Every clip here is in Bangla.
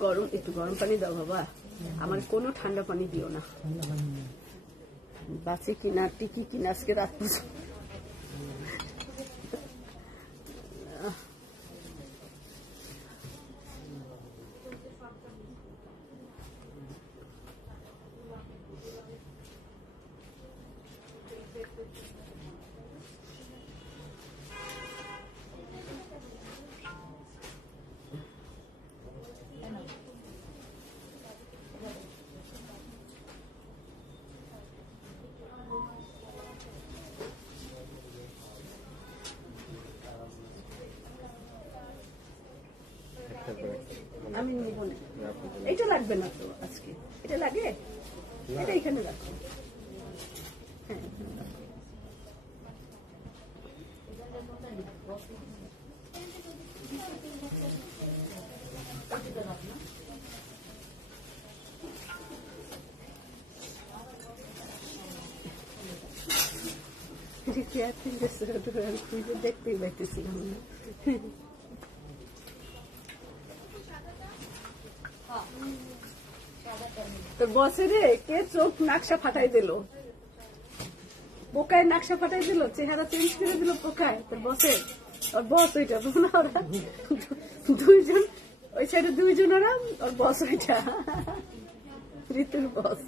গরম একটু গরম পানি দাও বাবা, আমার কোনো ঠান্ডা পানি দিও না। বাঁচি কিনা টিকি কিনা আজকে রাত পর্যন্ত। আমি নিব না, এটা লাগবে না তো আজকে, এটা লাগে, এটা এখানে রাখো। হ্যাঁ দেখতেই পাইতেছিলাম না। তোর বসের কে চোখ নাকশা ফাটাই দিল, পোকায় নাকশা ফাটাই দিল, চেহারা চেঞ্জ করে দিল পোকায় তোর বসের। ওর বস ওইটা না, ওরা দুইজন ওই সাইডে দুইজন, ওরা ওর বস ওইটা ঋতুর বস।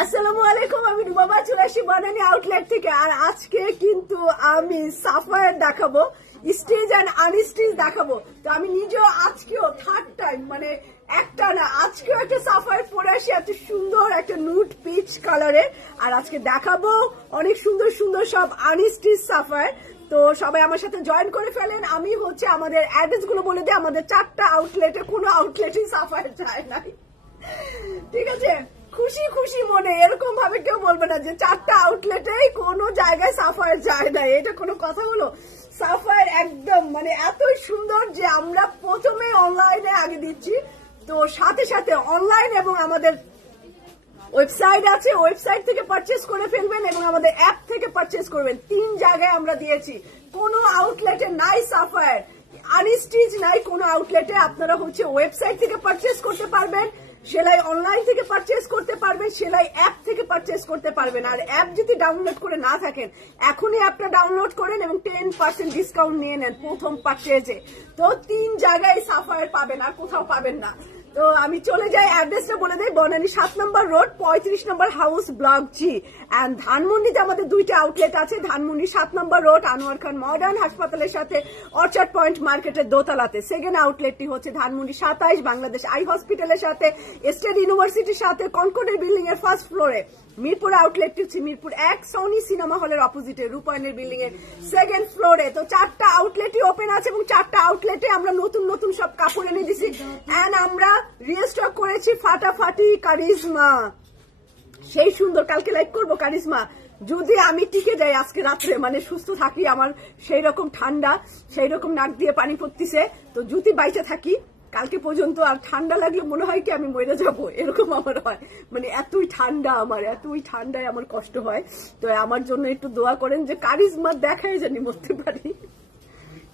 আসসালামু আলাইকুম, আমি রুবাবা চলে আসি বানানি আউটলেট থেকে। আর আজকে কিন্তু আমি সাফায়ার দেখাবো, স্টিচ এন্ড আনস্টিচ দেখাবো। তো আমি নিজেও আজকেও থার্ড টাইম, মানে একটা না, আজকেও একটা সাফায়ার পরে আসি, এত সুন্দর একটা নুট পিচ কালারের। আর আজকে দেখাবো অনেক সুন্দর সুন্দর সব আনস্টিচ সাফায়ার। তো সবাই আমার সাথে জয়েন করে ফেলেন। আমি হচ্ছে আমাদের অ্যাড্রেস গুলো বলে দিই, আমাদের 4টা আউটলেটে, কোনো আউটলেটই সাফায়ার যায় নাই, ঠিক আছে? খুশি খুশি মনে এরকম ভাবে কেউ বলবে না যে 4টা আউটলেটেই কোনো জায়গায় সাফায়ার যায় না, এটা কোনো কথা হলো? সাফায়ার একদম মানে এতই সুন্দর যে আমরা প্রথমে অনলাইনে আগে দিচ্ছি, তো সাথে সাথে অনলাইন এবং আমাদের ওয়েবসাইট আছে, ওয়েবসাইট থেকে পারচেস করে ফেলবেন এবং আমাদের অ্যাপ থেকে পারচেস করবেন। 3 জায়গায় আমরা দিয়েছি, কোনো আউটলেটে নাই সাফায়ার, আনস্টিচ নাই কোনো আউটলেটে। আপনারা হচ্ছে ওয়েবসাইট থেকে পারচেস করতে পারবেন, সেলাই অনলাইন থেকে পারচেস করতে পারবেন, সেলাই অ্যাপ থেকে পারচেস করতে পারবেন। আর অ্যাপ যদি ডাউনলোড করে না থাকেন, এখনই অ্যাপটা ডাউনলোড করেন এবং 10% ডিসকাউন্ট নিয়ে নেন প্রথম পারচেজে। তো 3 জায়গায় সাফায়ার পাবেন, আর কোথাও পাবেন না। তো আমি চলে যাই, অ্যাড্রেসটা বলে দেই, বনানী 7 নম্বর রোড, 35 নম্বর হাউস, ব্লক জি। এন্ড ধানমন্ডিতে আমাদের 2টা আউটলেট আছে, ধানমন্ডি 7 নম্বর রোড, আনোয়ার খান মডার্ন হাসপাতালের সাথে অর্চার্ড পয়েন্ট মার্কেটের দোতলাতে। সেকেন্ড আউটলেটটি হচ্ছে ধানমন্ডি 27 বাংলাদেশ আই হসপিটালের সাথে, স্টেট ইউনিভার্সিটির সাথে, কনকর্ডের বিল্ডিং এর ফার্স্ট ফ্লোরে। মিরপুর আউটলেটটি হচ্ছে মিরপুর 1 সনি সিনেমা হলের অপোজিটে, রূপায়ণের বিল্ডিং এর 2nd ফ্লোরে। তো 4টা আউটলেটই ওপেন আছে এবং 4টা আউটলেটে আমরা নতুন নতুন সব কাপড় এনে দিছি। এন্ড আমরা রিস্টক করেছি ফাটাফাটি কারিজমা, সেই সুন্দর, কালকে লাইভ করবো কারিজমা, যদি আমি টিকে যাই আজকে রাত্রে, মানে সুস্থ থাকি, আমার সেই রকম ঠান্ডা, সেই রকম নাক দিয়ে পানি পড়তেছে, তো যদি বাইচে থাকি কালকে পর্যন্ত, আর ঠান্ডা লাগলে মনে হয় কি আমি মরে যাব, এরকম আমার হয়, মানে এতই ঠান্ডা, আমার এতই ঠান্ডায় আমার কষ্ট হয়। তো আমার জন্য একটু দোয়া করেন যে কারিজমা দেখাই জানি মরতে পারি।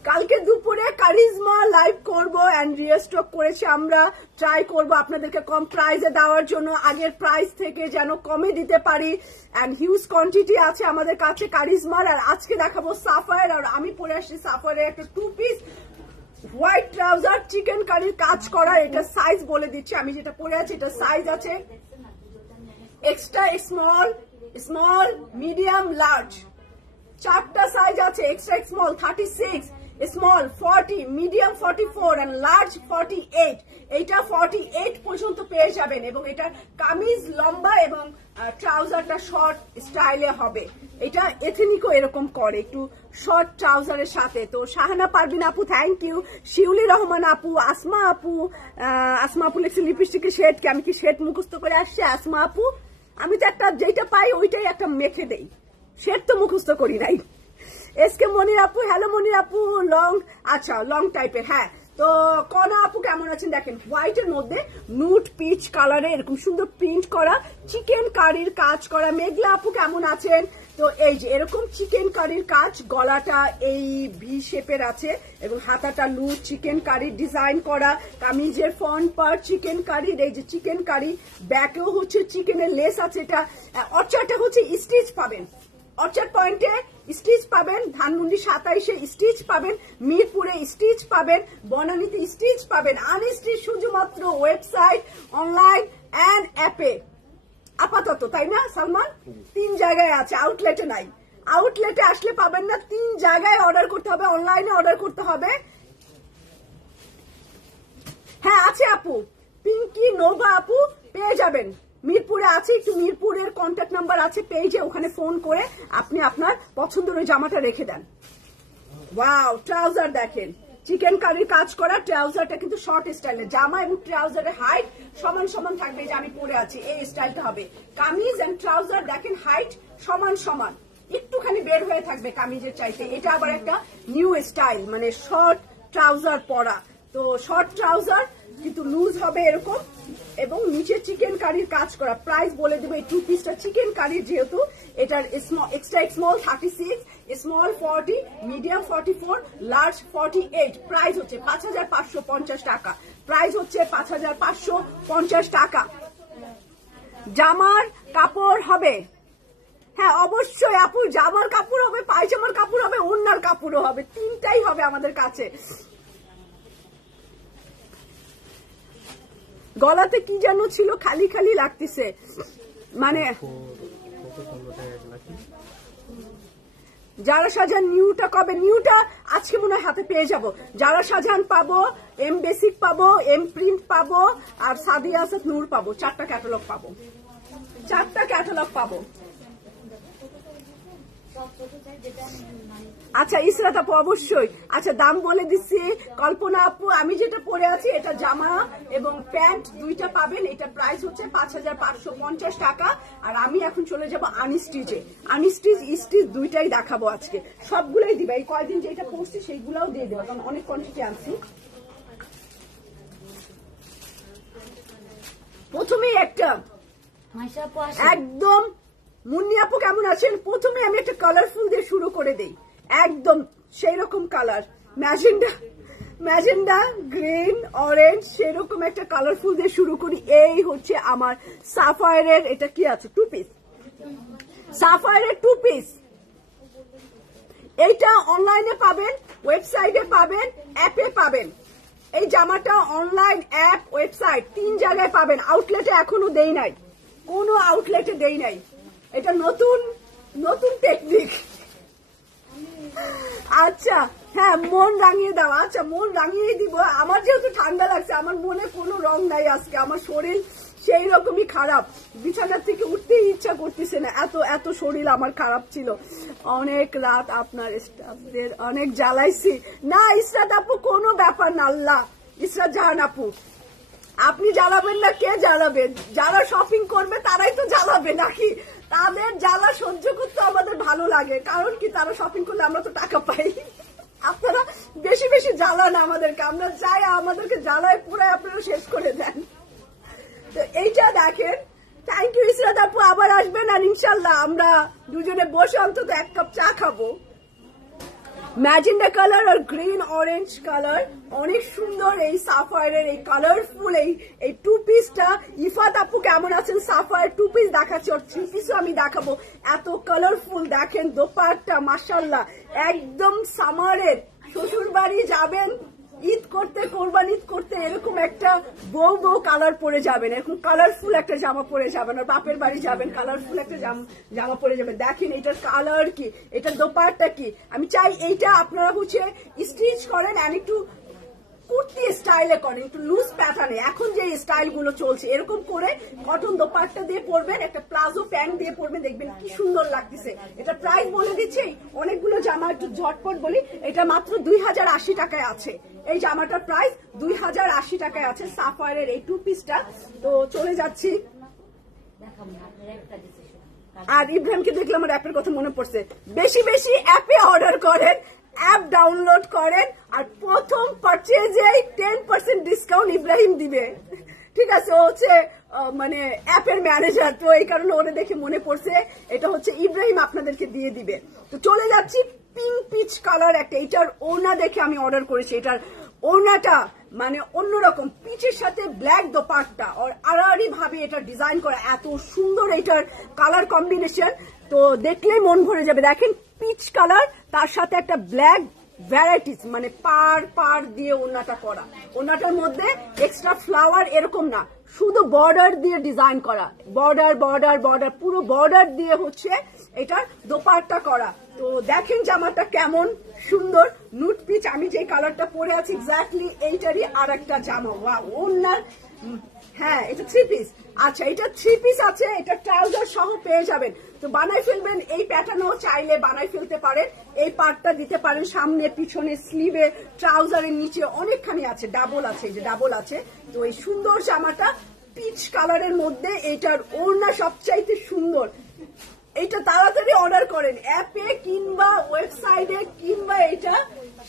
কালকে দুপুরে কারিজমা লাইভ করব এন্ড রিস্টক করেছি, আমরা ট্রাই করব আপনাদেরকে কম প্রাইসে দেওয়ার জন্য, আগের প্রাইস থেকে যেন কমে দিতে পারি। এন্ড হিউজ কোয়ান্টিটি আছে আমাদের কাছে কারিজমার। আর আজকে দেখাবো সাফায়ার, আর আমি পরে আসছি সাফায়ারের একটা 2 পিস হোয়াইট ট্রাউজার চিকেন কারির কাজ করা। এটা সাইজ বলে দিচ্ছি, আমি যেটা পরে আছি এটা সাইজ আছে extra small, small, medium, large, 4টা সাইজ আছে। Extra small 36, small 40, medium 44 and large 48। এইটা 48 পর্যন্ত পেয়ে যাবেন এবং এটা কামিজ লম্বা এবং ট্রাউজারটা শর্ট স্টাইলে হবে। এটা এথনিকও এরকম করে, একটু শর্ট ট্রাউজারের সাথে। তো শাহানা পারভিন আপু থ্যাংক ইউ, শিউলি রহমান আপু, আসমা আপু, আসমা আপু লেখছে লিপস্টিকের শেড, আমি কি শেড মুখস্থ করে আসছি আসমা আপু? আমি তো একটা যেটা পাই ওইটাই একটা মেখে দেই, শেড তো মুখস্থ করি নাই। এসকে মনির আপু, হ্যালো মনির আপু, লং, আচ্ছা লং টাইপের, হ্যাঁ। তো কনা আপু কেমন আছেন দেখেন, হোয়াইটের মধ্যে নুট পিচ কালারে এরকম সুন্দর প্রিন্ট করা চিকেন কারির কাজ করা। মেঘলা আপু কেমন আছেন? তো এই যে এরকম চিকেন কারির কাজ, গলাটা এই ভি শেপের আছে এবং হাতাটা লুজ চিকেন কারির ডিজাইন করা, কামিজের ফ্রন্ট পার্ট চিকেন কারির, এই যে চিকেন কারি, ব্যাকেও হচ্ছে চিকেনের লেস আছে। এটা অর্চারটা হচ্ছে স্টিচ পাবেন, অর্চার পয়েন্টে স্টিচ পাবেন, ধানমন্ডি 27-এ স্টিচ পাবেন, মিরপুরে স্টিচ পাবেন, বনানীতে স্টিচ পাবেন। আনস্টিচ শুধুমাত্র ওয়েবসাইট, অনলাইন এন্ড অ্যাপে আপাতত, তাই না সালমান? 3 জায়গায় আছে, আউটলেটে নাই। আউটলেটে আসলে পাবেন না, 3 জায়গায় অর্ডার করতে হবে, অনলাইনে অর্ডার করতে হবে। হ্যাঁ আছে আপু, পিঙ্কি নোভা আপু পেয়ে যাবেন, মিরপুরে আছে। একটু মিরপুরের কন্ট্যাক্ট নাম্বার আছে পেজে, ওখানে ফোন করে আপনি আপনার পছন্দের ওই জামাটা রেখে দেন। ওয়াও, ট্রাউজার দেখেন, চিকেন কারির কাজ করা ট্রাউজারটা কিন্তু শর্ট স্টাইলের, জামা এবং ট্রাউজারের হাইট সমান সমান থাকবে। যে আমি পরে আছি এই স্টাইলটা হবে, কামিজ এন্ড ট্রাউজার দেখেন হাইট সমান সমান, একটুখানি বের হয়ে থাকবে কামিজের চাইতে। এটা আবার একটা নিউ স্টাইল, মানে শর্ট ট্রাউজার পরা। তো শর্ট ট্রাউজার কিন্তু লুজ হবে এরকম, এবং নিচে চিকেন কারির কাজ করা। প্রাইস বলে দেবো, এই 2 পিসটা চিকেন কারির, যেহেতু এটার extra small 36, small 40, medium 44, large 48। Price হচ্ছে 5550 টাকা, প্রাইস হচ্ছে 5550 টাকা। জামার কাপড় হবে, হ্যাঁ অবশ্যই আপু, জামার কাপড় হবে, পায়জামার কাপড় হবে, ওড়নার কাপড়ও হবে, 3টাই হবে আমাদের কাছে। গলাতে কি যেন ছিল, খালি খালি লাগতেছে, মানে যারা সাজান নিউটা কবে? নিউটা আজকে মনে হয় হাতে পেয়ে যাব। যারা সাজান পাবো, এম বেসিক পাবো, এম প্রিন্ট পাবো, আর সাদিয়া আসাদ নূর পাবো। 4টা ক্যাটালগ পাবো, 4টা ক্যাটালগ পাবো। আচ্ছা ইসরাত আপু অবশ্যই, আচ্ছা দাম বলে দিচ্ছি। কল্পনা আপু, আমি যেটা পরে আছি এটা জামা এবং প্যান্ট 2টা পাবেন। এটা প্রাইস হচ্ছে 5550 টাকা। আর আমি এখন চলে যাব আনস্টিচে, আনস্টিচ স্টিচ 2টাই দেখাবো আজকে, সবগুলোই দিবে। এই কয়দিন যেটা পরছি সেইগুলাও দিয়ে দেবো, কারণ অনেক কোয়ান্টিটি আনছি। প্রথমেই একটা একদম, মুন্নি আপু কেমন আছেন? প্রথমে আমি একটা কালারফুল দিয়ে শুরু করে দেই, একদম সেই রকম কালার, ম্যাজেন্ডা গ্রিন অরেঞ্জ, সেরকম একটা কালারফুল দিয়ে শুরু করি। এই হচ্ছে আমার সাফায়ারের, এটা কি আছে 2 পিস, সাফায়ারের 2 পিস। এইটা অনলাইনে পাবেন, ওয়েবসাইটে পাবেন, অ্যাপে পাবেন। এই জামাটা অনলাইন, অ্যাপ, ওয়েবসাইট 3 জায়গায় পাবেন। আউটলেটে এখনো দেই নাই, কোনো আউটলেটে দেই নাই। এটা নতুন নতুন টেকনিক। আচ্ছা হ্যাঁ, মন রাঙিয়ে দাও। আচ্ছা মন রাঙিয়ে দিব। আমার যেহেতু ঠান্ডা লাগছে, আমার মনে কোনো রং নাই আজকে, আমার শরীর সেই রকমই খারাপ, বিছানার থেকে উঠতেই ইচ্ছা করতেছে না, এত এত শরীর আমার খারাপ ছিল। অনেক রাত আপনার স্টাফদের অনেক জ্বালাইছি। না ইসরাত আপু, কোনো ব্যাপার না, আল্লাহ। ইসরাত জাহান আপু, আপনি জ্বালাবেন না, কে জ্বালাবে? যারা শপিং করবে তারাই তো জ্বালাবে নাকি? তাদের জ্বালা সহ্য করতে আমাদের ভালো লাগে, কারণ কি তারা শপিং করলে আমরা তো টাকা পাই। আপনারা বেশি বেশি জ্বালান আমাদেরকে, আমরা চাই আমাদেরকে জ্বালায় পুরাই আপনারা শেষ করে দেন। তো এইটা দেখেন, থ্যাংক ইউ ইসরাত আপু, আবার আসবেন, আর ইনশাল্লাহ আমরা দুজনে বসে অন্তত 1 কাপ চা খাবো। ম্যাজেন্ডা কালার আর গ্রিন অরেঞ্জ কালার, অনেক সুন্দর এই সাফায়ারের এই কালারফুল এই 2 পিসটা। ইফাত আপু কেমন আছেন? সাফায়ার 2 পিস দেখাচ্ছি, আর 3 পিসও আমি দেখাবো। এত কালারফুল দেখেন দোপাট্টা, মাশাআল্লাহ, একদম সামারের। শ্বশুর বাড়ি যাবেন ঈদ করতে, কোরবান ঈদ করতে, এরকম একটা বউ কালার পরে যাবেন, এরকম কালারফুল একটা জামা পরে যাবেন। আর বাপের বাড়ি যাবেন, কালারফুল একটা জামা পরে যাবেন। দেখেন এটার কালার কি, এটার দোপাট্টা কি। আমি চাই এইটা আপনারা হচ্ছে স্টিচ করেন, আর একটু কুর্তি স্টাইলে করেন, একটু লুজ প্যাটার্নে। এখন যে স্টাইল গুলো চলছে, এরকম করে কটন দোপাট্টা দিয়ে পরবেন, একটা প্লাজো প্যান্ট দিয়ে পরবেন, দেখবেন কি সুন্দর লাগতেছে। এটা প্রাইস বলে দিচ্ছি, অনেকগুলো জামা একটু ঝটপট বলি, এটা মাত্র 2080 টাকায় আছে। এই জামাটার প্রাইস 2080 টাকায় আছে, সাফায়ারের এই 2 পিসটা। তো চলে যাচ্ছি। আর ইব্রাহিমকে দেখলে আমার অ্যাপের কথা মনে পড়ছে, বেশি বেশি অ্যাপে অর্ডার করেন, অ্যাপ ডাউনলোড করেন, আর প্রথম পারচেজেই ইব্রাহিম দিবে, ঠিক আছে, ও হচ্ছে মানে অ্যাপের ম্যানেজার, তো এই কারণে ওরে দেখে মনে পড়ছে এটা হচ্ছে ইব্রাহিম আপনাদেরকে দিয়ে দিবে। তো চলে যাচ্ছি পিঙ্ক পিচ কালার একটা, এটার ওড়না দেখে আমি অর্ডার করেছি। এটার ওড়নাটা মানে অন্যরকম, পিচের সাথে ব্ল্যাক দোপাট্টা আর আড়াআড়ি ভাবে এটা ডিজাইন করা, এত সুন্দর এটার কালার কম্বিনেশন, তো দেখলেই মন ভরে যাবে। দেখেন পিচ কালার, তার সাথে একটা ব্ল্যাক ভ্যারাইটিস, মানে পার দিয়ে ওড়নাটা করা। ওড়নাটার মধ্যে এক্সট্রা ফ্লাওয়ার এরকম না, শুধু বর্ডার দিয়ে ডিজাইন করা, বর্ডার পুরো বর্ডার দিয়ে হচ্ছে এটার দোপাট্টা করা। তো দেখেন জামাটা কেমন সুন্দর, নুট পিচ, আমি যে কালারটা পরে আছি এক্স্যাক্টলি এইটারই আর একটা জামা। ওয়াও, ওড়নার, হ্যাঁ এটা 3 পিস। আচ্ছা, এটা 3 পিস আছে, এটা ট্রাউজার সহ পেয়ে যাবেন। তো বানাই ফেলবেন, এই প্যাটার্নও চাইলে বানাই ফেলতে পারেন, এই পার্টটা দিতে পারেন সামনে পিছনে স্লিভে, ট্রাউজারের নিচে অনেকখানি আছে, ডাবল আছে, এই যে ডাবল আছে। তো এই সুন্দর জামাটা পিচ কালারের মধ্যে, এটার ওড়না সবচাইতে সুন্দর। এটা তাড়াতাড়ি অর্ডার করেন অ্যাপে কিংবা ওয়েবসাইটে কিংবা এটা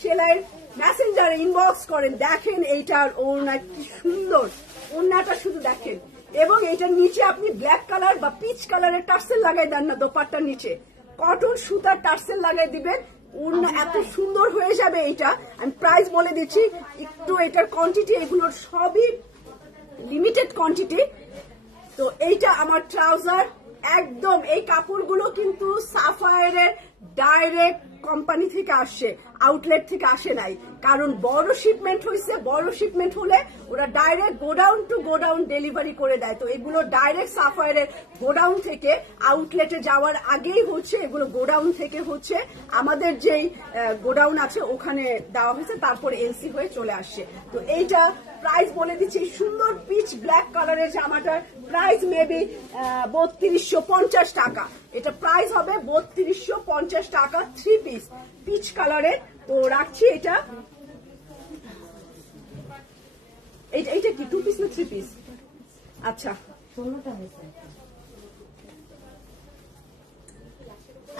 সেলাই মেসেঞ্জারে ইনবক্স করেন। দেখেন এইটার ওড়না কি সুন্দর, ওড়নাটা শুধু দেখেন। এবং এটার নিচে আপনি ব্ল্যাক কালার বা পিচ কালারের টার্সেল লাগাই দেন না, দোপাট্টার নিচে কটন সুতার টার্সেল লাগাই দিবেন, ওড়না এত সুন্দর হয়ে যাবে। এইটা আমি প্রাইস বলে দিচ্ছি একটু, এটার কোয়ান্টিটি এগুলোর সবই লিমিটেড কোয়ান্টিটি। তো এইটা আমার ট্রাউজার, একদম এই কাপড়গুলো কিন্তু সাফায়ারের ডাইরেক্ট কোম্পানি থেকে আসছে, আউটলেট থেকে আসে নাই, কারণ বড় শিপমেন্ট হয়েছে। বড় শিপমেন্ট হলে ওরা direct godown to godown delivery করে দেয়। তো এগুলো ডাইরেক্ট সাফায়ারের গোডাউন থেকে আউটলেটে যাওয়ার আগেই হচ্ছে এগুলো গোডাউন থেকে হচ্ছে আমাদের যেই গোডাউন আছে ওখানে দেওয়া হয়েছে, তারপরে এনসি হয়ে চলে আসছে। তো এইটা প্রাইস বলে দিচ্ছি, সুন্দর পিচ ব্ল্যাক কালারের জামাটার প্রাইস মেবি 3250 টাকা। এটা প্রাইস হবে 3250 টাকা, 3 পিস পিচ কালারের। তো রাখছি এটা, এইটা কি 2 পিস না 3 পিস? আচ্ছা,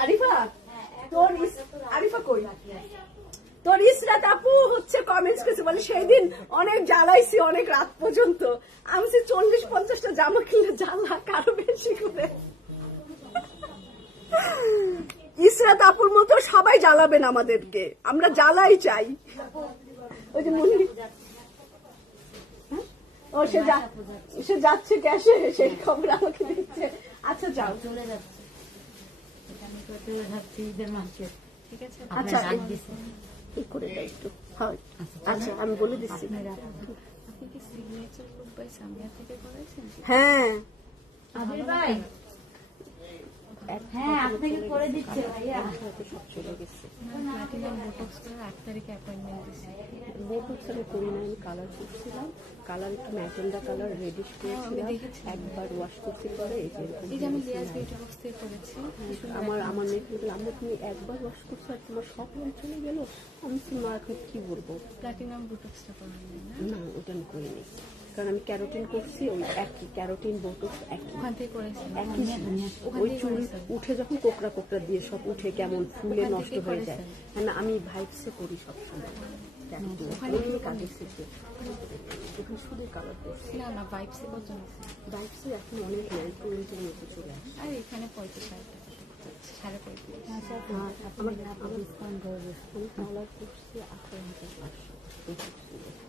আরিফা আরিফা কই? তোর ইসরাত আপু হচ্ছে কমেন্টস করেছে, বলে সেই দিন অনেক জ্বালাইছি, অনেক রাত পর্যন্ত। আমি 40-50টা জামা কিনলে জ্বালা কারো বেশি করে। ইসরাত আপুর মতো সবাই জ্বালাবেন আমাদেরকে, আমরা জ্বালাই চাই। ওই যে মনি, ও সে যাচ্ছে ক্যাশে, সেই খবর আমাকে দিচ্ছে। আচ্ছা যাও, চলে যাচ্ছে। আচ্ছা করে দেয় একটু, আচ্ছা আমি বলে দিচ্ছি। হ্যাঁ আবির ভাই, হ্যাঁ আপনাকে করে দিচ্ছে ভাইয়া। সব চলে গেছে, বোটক্স আমি করি না, আমি কালার করছিলাম, কালার একটু ম্যাজেন্ডা কালার রেডিশ করেছিলাম, একবার ওয়াশ করতে পারে। আমার মেয়েকে আমরা তুমি একবার ওয়াশ করছো আর তোমার সব রং চলে গেল, আমি মা এখন কি বলবো। প্লাটিনাম বোটক্সটা করা না, ওটা আমি করিনি, কারণ আমি ক্যারোটিন করছি, ওই একই ক্যারোটিন বোটক্স একই, ওখান থেকে করেছি একই। ওই চুল উঠে যখন কোকড়া কোকড়া দিয়ে সব উঠে কেমন ফুলে নষ্ট হয়ে যায়। না, আমি ভাইবসে করি সবসময়, কাজে শিখে ওখানে শুধু কালার করছি। না ভাইবসে কত ভাইবসে এখন অনেক নাই, 20-এর মতো চলে আসে। আর এখানে 35,000 টাকা, 35,500। আমি কালার করছি 18,500,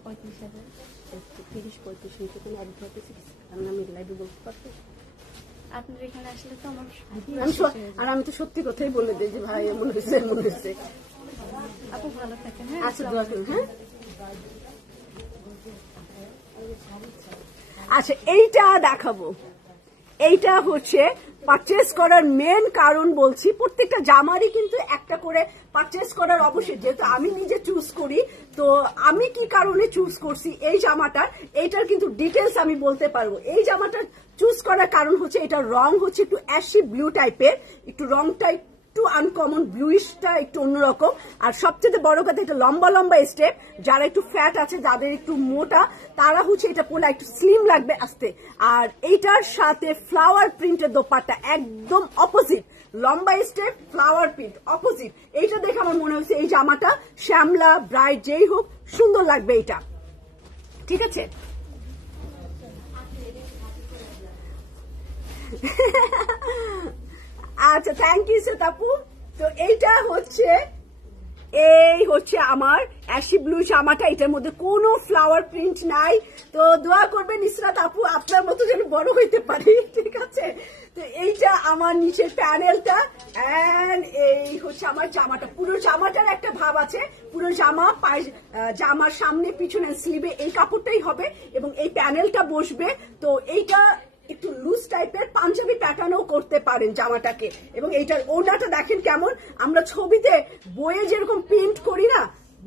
35,000, 30-35 নিচে কোনো অ্যাডভার্টাইজ, কারণ আমি লাইভে বলতে পারছি। আপনার এখানে আসলে তো আমার আর আমি তো সত্যি কথাই বলে দিই যে ভাই এমন হয়েছে এমন হয়েছে। আপু ভালো থাকেন। হ্যাঁ, আচ্ছা দোয়া করুন। হ্যাঁ, আচ্ছা এইটা দেখাবো, এইটা হচ্ছে পারচেস করার মেন কারণ বলছি, প্রত্যেকটা জামারই কিন্তু একটা করে পারচেস করার অবশ্যই, যেহেতু আমি নিজে চুজ করি, তো আমি কি কারণে চুজ করছি এই জামাটার, এইটার কিন্তু ডিটেলস আমি বলতে পারবো। এই জামাটার চুজ করার কারণ হচ্ছে এটার রং হচ্ছে একটু অ্যাশি ব্লু টাইপের, একটু রংটা একটু আনকমন, ব্লুইশটা একটু অন্যরকম। আর সবচেয়ে বড় কথা, এটা লম্বা লম্বা স্টেপ, যারা একটু ফ্যাট আছে, যাদের একটু মোটা, তারা হচ্ছে এটা পরলে একটু স্লিম লাগবে আসতে। আর এইটার সাথে ফ্লাওয়ার প্রিন্টের দোপাট্টা একদম অপোজিট, লম্বা স্টেপ ফ্লাওয়ার প্রিন্ট অপোজিট। এইটা দেখে আমার মনে হচ্ছে এই জামাটা শ্যামলা ব্রাইট যেই হোক সুন্দর লাগবে এটা, ঠিক আছে। আচ্ছা, থ্যাংক ইউ শ্বেতাপু। তো এইটা হচ্ছে আমার অ্যাশি ব্লু জামাটা, এটার মধ্যে কোনো ফ্লাওয়ার প্রিন্ট নাই। তো দোয়া করবেন ইসরাত আপু আপনার মতো যেন বড় হইতে পারি, ঠিক আছে? তো এইটা আমার নিচের প্যানেলটা, এন্ড এই হচ্ছে আমার জামাটা। পুরো জামাটার একটা ভাব আছে, পুরো জামা জামার সামনে পিছনে স্লিভে এই কাপড়টাই হবে এবং এই প্যানেলটা বসবে। তো এইটা একটু লুজ টাইপের পাঞ্জাবি প্যাটার্নও করতে পারেন জামাটাকে। এবং এইটার ওড়নাটা দেখেন কেমন, আমরা ছবিতে বইয়ে যেরকম প্রিন্ট করি না,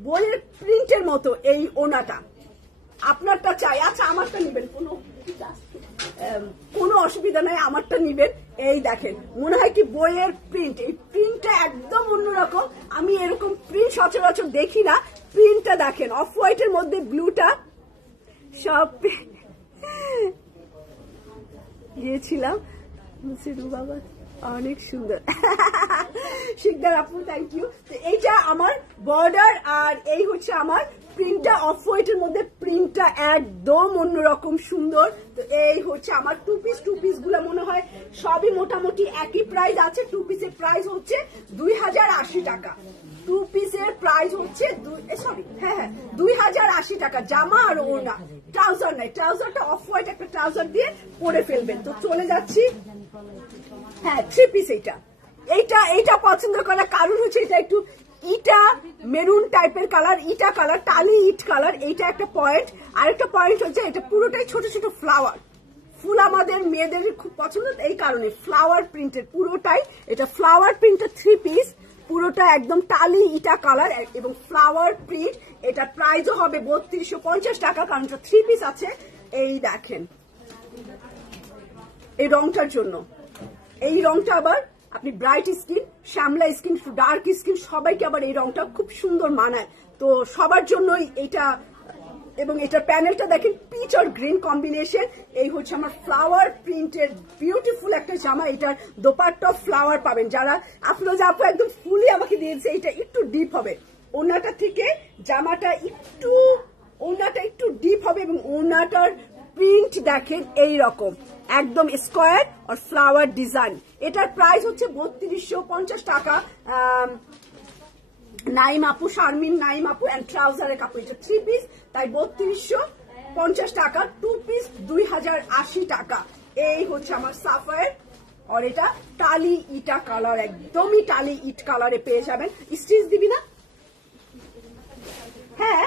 বইয়ের প্রিন্টের মতো এই ওড়নাটা। আপনারটা চাই, আচ্ছা আমারটা নিবেন, কোনো অসুবিধা নাই, আমারটা নিবেন। এই দেখেন, মনে হয় কি বইয়ের প্রিন্ট, এই প্রিন্টটা একদম অন্যরকম। আমি এরকম প্রিন্ট সচরাচর দেখি না। প্রিন্টটা দেখেন, অফ হোয়াইটের মধ্যে ব্লুটা সব দিয়েছিলাম। বাবা অনেক সুন্দর, শিকদার আপু থ্যাংক ইউ। তো এইটা আমার বর্ডার, আর এই হচ্ছে আমার প্রিন্টটা অফ হোয়াইটের মধ্যে, প্রিন্টটা একদম অন্যরকম সুন্দর। তো এই হচ্ছে আমার টু পিস গুলো মনে হয় সবই মোটামুটি একই প্রাইস আছে। টু পিসের প্রাইস হচ্ছে 2080 টাকা। টু পিসের প্রাইস হচ্ছে 2080 টাকা। জামা আর ওড়না, ট্রাউজার নাই, ট্রাউজারটা অফ হোয়াইট একটা ট্রাউজার দিয়ে পরে ফেলবেন। তো চলে যাচ্ছি, হ্যাঁ থ্রি পিস। এইটা পছন্দ করার কারণ হচ্ছে এটা একটু ইটা মেরুন টাইপের কালার, ইটা কালার, টালি ইট কালার, এইটা একটা পয়েন্ট। আর একটা পয়েন্ট হচ্ছে এটা পুরোটাই ছোট ছোট ফ্লাওয়ার, ফুল আমাদের মেয়েদের খুব পছন্দ, এই কারণে ফ্লাওয়ার প্রিন্টের পুরোটাই। এটা ফ্লাওয়ার প্রিন্টের থ্রি পিস, পুরোটা একদম টালি ইটা কালার এবং ফ্লাওয়ার প্রিন্ট। এটা প্রাইসও হবে 3250 টাকা, কারণ এটা থ্রি পিস আছে। এই দেখেন এই রংটার জন্য, এই রংটা আবার আপনি ব্রাইট স্কিন, শ্যামলা স্কিন, ডার্ক স্কিন সবাইকে আবার এই রংটা খুব সুন্দর মানায়। তো সবার জন্যই এটা। এবং এটার প্যানেলটা দেখেন পিচ আর গ্রিন কম্বিনেশন। এই হচ্ছে আমার ফ্লাওয়ার প্রিন্টের বিউটিফুল একটা জামা। এটার দোপাট্টা ফ্লাওয়ার পাবেন। যারা আপনারা আপু একদম ফুলি আমাকে দিয়েছে, এটা একটু ডিপ হবে ওড়নাটা থেকে, জামাটা একটু ডিপ হবে এবং ওড়নাটার প্রিন্ট দেখেন এই রকম একদম স্কোয়ার আর ফ্লাওয়ার ডিজাইন। এটার প্রাইস হচ্ছে 3250 টাকা। নাইম আপু, শারমিন নাইম আপু, এন্ড ট্রাউজারের কাপড়, এটা থ্রি পিস, তাই 3250 টাকা। টু পিস 2080 টাকা। এই হচ্ছে আমার সাফায়ার, আর এটা টালি ইটা কালার, একদমই টালি ইট কালারে পেয়ে যাবেন। স্টিচ দিবি না? হ্যাঁ,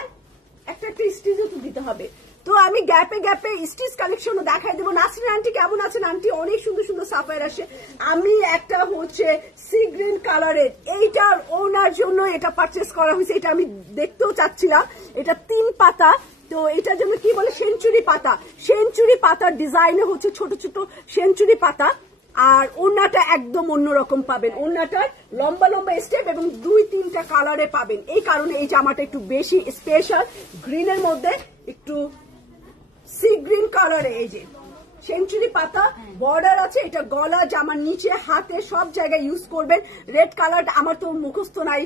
একটা স্টিচও তো দিতে হবে। তো আমি গ্যাপে স্টিচ কালেকশনও দেখাই দেবো। নাসরিন আন্টি কেমন আছেন? আন্টি অনেক সুন্দর সুন্দর সাফায়ার আসে। আমি একটা হচ্ছে সি গ্রিন কালারের, এইটার ওনার জন্য এটা পারচেস করা হয়েছে। এটা আমি দেখতেও চাচ্ছিলাম। এটা 3 পাতা, তো এটার জন্য কি বলে সেঞ্চুরি পাতা। সেঞ্চুরি পাতার ডিজাইনে হচ্ছে ছোট ছোট সেঞ্চুরি পাতা, আর ওড়নাটা একদম অন্যরকম পাবেন। ওড়নাটার লম্বা লম্বা স্টেপ এবং 2-3টা কালারে পাবেন। এই কারণে এই জামাটা একটু বেশি স্পেশাল। গ্রিনের মধ্যে একটু সি গ্রিন কালারে, এই যে সেঞ্চুরি পাতা বর্ডার আছে। এটা গলা, জামার নিচে, হাতে সব জায়গায় ইউজ করবেন। রেড কালার আমার তো মুখস্থ নাই,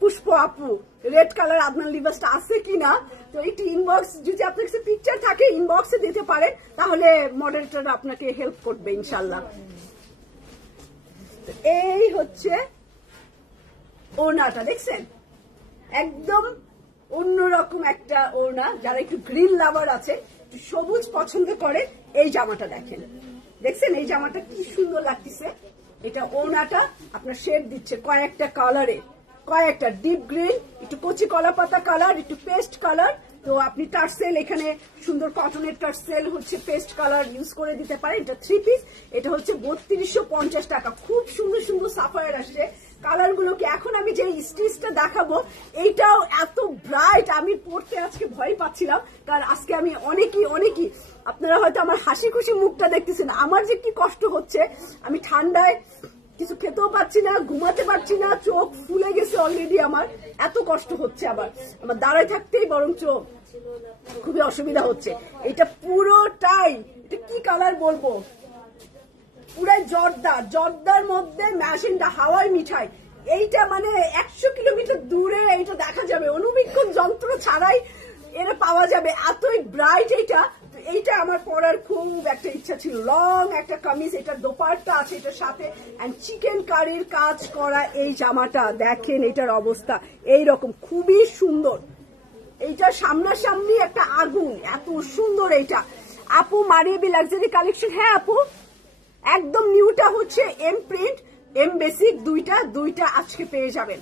পুষ্প আপু রেড কালার আপনার লিভাসটা আছে কিনা, তো একটু ইনবক্স, যদি আপনার কাছে পিকচার থাকে ইনবক্সে দিতে পারেন, তাহলে মডারেটর আপনাকে হেল্প করবে ইনশাল্লাহ। এই হচ্ছে ওড়নাটা, দেখছেন একদম অন্যরকম একটা ওড়না। যারা একটু গ্রিন লাভার আছে, একটু সবুজ পছন্দ করে, এই জামাটা দেখেন, দেখছেন এই জামাটা কি সুন্দর লাগতেছে। এটা ওড়নাটা আপনার শেড দিচ্ছে কয়েকটা কালারে, কয়েকটা ডিপ গ্রিন, একটু কচি কলা পাতা কালার, একটু পেস্ট কালার। তো আপনি টার্সেল, এখানে সুন্দর কটনের টার্সেল হচ্ছে পেস্ট কালার ইউজ করে দিতে পারেন। এটা থ্রি পিস, এটা হচ্ছে 3250 টাকা। খুব সুন্দর সুন্দর সাফায়ার আসছে। কালার গুলোকে এখন আমি যে স্টিচটা দেখাবো, এইটাও এত ব্রাইট, আমি পড়তে আজকে ভয় পাচ্ছিলাম, কারণ আজকে আমি অনেকই আপনারা হয়তো আমার হাসি খুশি মুখটা দেখতেছেন, আমার যে কি কষ্ট হচ্ছে। আমি ঠান্ডায় কিছু খেতেও পাচ্ছি না, ঘুমাতে পারছি না, চোখ ফুলে গেছে অলরেডি, আমার এত কষ্ট হচ্ছে। আবার আমার দাঁড়ায় থাকতেই বরঞ্চ খুবই অসুবিধা হচ্ছে। এটা পুরোটাই, এটা কি কালার বলবো, পুরাই জর্দার মধ্যে ম্যাশিনটা হাওয়াই মিঠাই। এইটা মানে 100 কিলোমিটার দূরে এইটা দেখা যাবে, অনুবীক্ষণ যন্ত্র ছাড়াই এটা পাওয়া যাবে, এতই ব্রাইট এইটা। এইটা আমার পরার খুব একটা ইচ্ছা ছিল, লং একটা কামিজ, এটা দোপাট্টা আছে এটার সাথে, এন্ড চিকেন কারির কাজ করা এই জামাটা দেখেন, এটার অবস্থা এইরকম, খুবই সুন্দর। এইটা সামনাসামনি একটা আগুন, এত সুন্দর এইটা। আপু মারিয়াবি লাক্সারি কালেকশন, হ্যাঁ আপু একদম নিউটা হচ্ছে এম প্রিন্ট এম বেসিক, দুইটা আজকে পেয়ে যাবেন।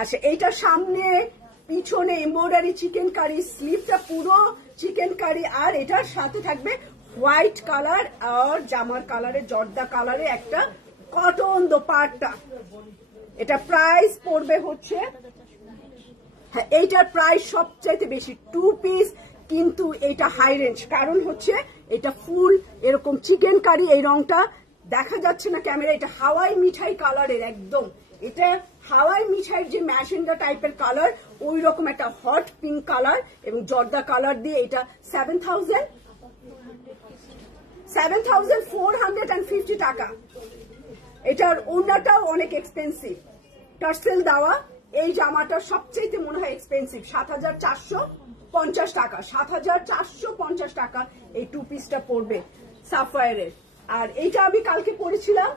আচ্ছা, এইটা সামনে পিছনে এমব্রয়ডারি চিকেন কারি, স্লিভটা পুরো চিকেন কারি, আর এটার সাথে থাকবে হোয়াইট কালার আর জামার কালারে জর্দা কালারে একটা কটন দোপাট্টা। এটা প্রাইস পড়বে হচ্ছে, হ্যাঁ এইটার প্রাইস সবচাইতে বেশি, 2 পিস, কিন্তু এটা হাই রেঞ্জ, কারণ হচ্ছে এটা ফুল এরকম চিকেন কারি, এই রংটা দেখা যাচ্ছে না ক্যামেরা, এটা হাওয়াই মিঠাই কালারের একদম, এটা হাওয়াই মিঠাইয়ের যে ম্যাজেন্ডা টাইপের কালার, ওই রকম একটা হট পিঙ্ক কালার এবং জর্দা কালার দিয়ে, এটা 7,450 টাকা। এটার ওড়নাটাও অনেক এক্সপেন্সিভ, টার্সেল দেওয়া। এই জামাটা সবচেয়ে মনে হয় এক্সপেন্সিভ, 7,450 টাকা, 7,450 টাকা এই 2 পিসটা পড়বে সাফায়ারের। আর এইটা আমি কালকে পরেছিলাম,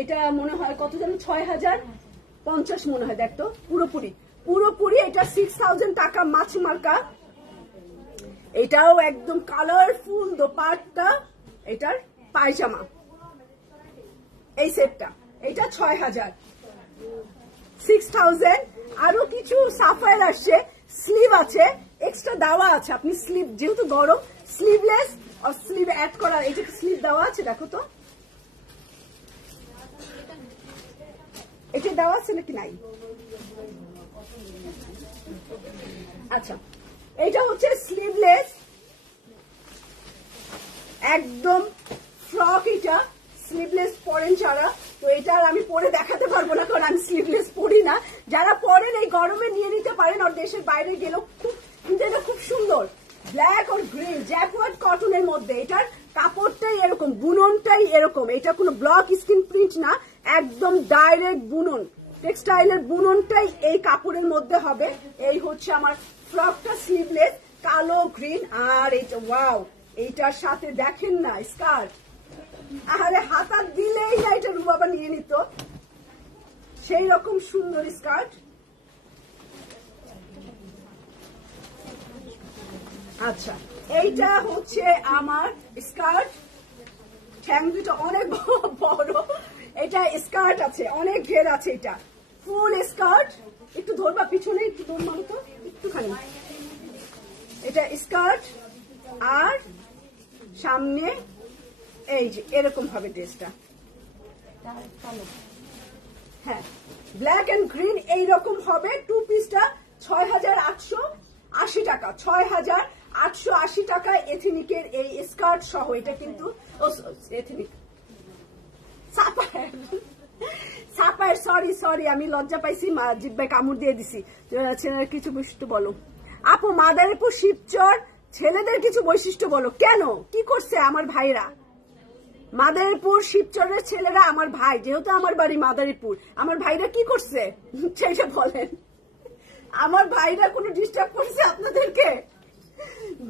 এটা মনে হয় কত যেন 6,050 মনে হয়, দেখতো পুরোপুরি এটা 6,000 টাকা মাছ মার্কা। এটাও একদম কালারফুল দোপাট্টা, এটার পায়জামা, এই সেটটা, এটা 6,000। আরো কিছু সাফায়ার আসছে, স্লিভ আছে এক্সট্রা দেওয়া আছে, আপনি স্লিভ যেহেতু গরম, স্লিভলেস আর স্লিভ অ্যাড করা, এই যে স্লিভ দেওয়া আছে, দেখো তো এটা দেওয়া আছে নাকি নাই। আচ্ছা, এটা হচ্ছে স্লিভলেস একদম ফ্রক, এটা স্লিভলেস পরেন যারা, তো এটা আমি পরে দেখাতে পারবো না কারণ আমি স্লিভলেস পরি না, যারা পরেন এই গরমে নিয়ে নিতে পারেন, আর দেশের বাইরে গেলেও খুব, কিন্তু এটা খুব সুন্দর, ব্ল্যাক আর গ্রিন জ্যাকওয়ার্ড কটনের মধ্যে, এটার কাপড়টাই এরকম, বুননটাই এরকম, এটা কোনো ব্লক স্ক্রিন প্রিন্ট না, একদম ডাইরেক্ট বুনন, টেক্সটাইলের বুননটাই এই কাপড়ের মধ্যে হবে। এই হচ্ছে আমার ফ্রকটা, স্লিভলেস কালো গ্রিন, আর এইটা ওয়াও, এইটার সাথে দেখেন না স্কার্ট, আরে হাতা দিলেই না এটা রুবাবা নিয়ে নিত, সেই রকম সুন্দর স্কার্ট। আচ্ছা, এইটা হচ্ছে আমার স্কার্ট, ঠ্যাং দুটো অনেক বড়, এটা স্কার্ট আছে, অনেক ঘের আছে, এটা ফুল স্কার্ট, একটু ধরবা পিছনে, একটু ধর মানো তো একটুখানি, এটা স্কার্ট আর সামনে এই যে এরকম হবে ড্রেসটা, হ্যাঁ ব্ল্যাক এন্ড গ্রিন এইরকম হবে। 2 পিসটা 6,880 টাকা, 6,880 টাকা এথনিকের এই স্কার্ট সহ। এটা কিন্তু এথনিক সাপার, সরি আমি লজ্জা পাইছি, জিব্বায় কামড় দিয়ে দিছি। ছেলেদের কিছু বৈশিষ্ট্য বলো আপু, মাদারীপুর শিবচর ছেলেদের কিছু বৈশিষ্ট্য বলো, কেন কি করছে আমার ভাইরা? মাদারীপুর শিবচরের ছেলেরা আমার ভাই, যেহেতু আমার বাড়ি মাদারীপুর, আমার ভাইরা কি করছে সেটা বলেন। আমার ভাইরা কোনো ডিস্টার্ব করছে আপনাদেরকে?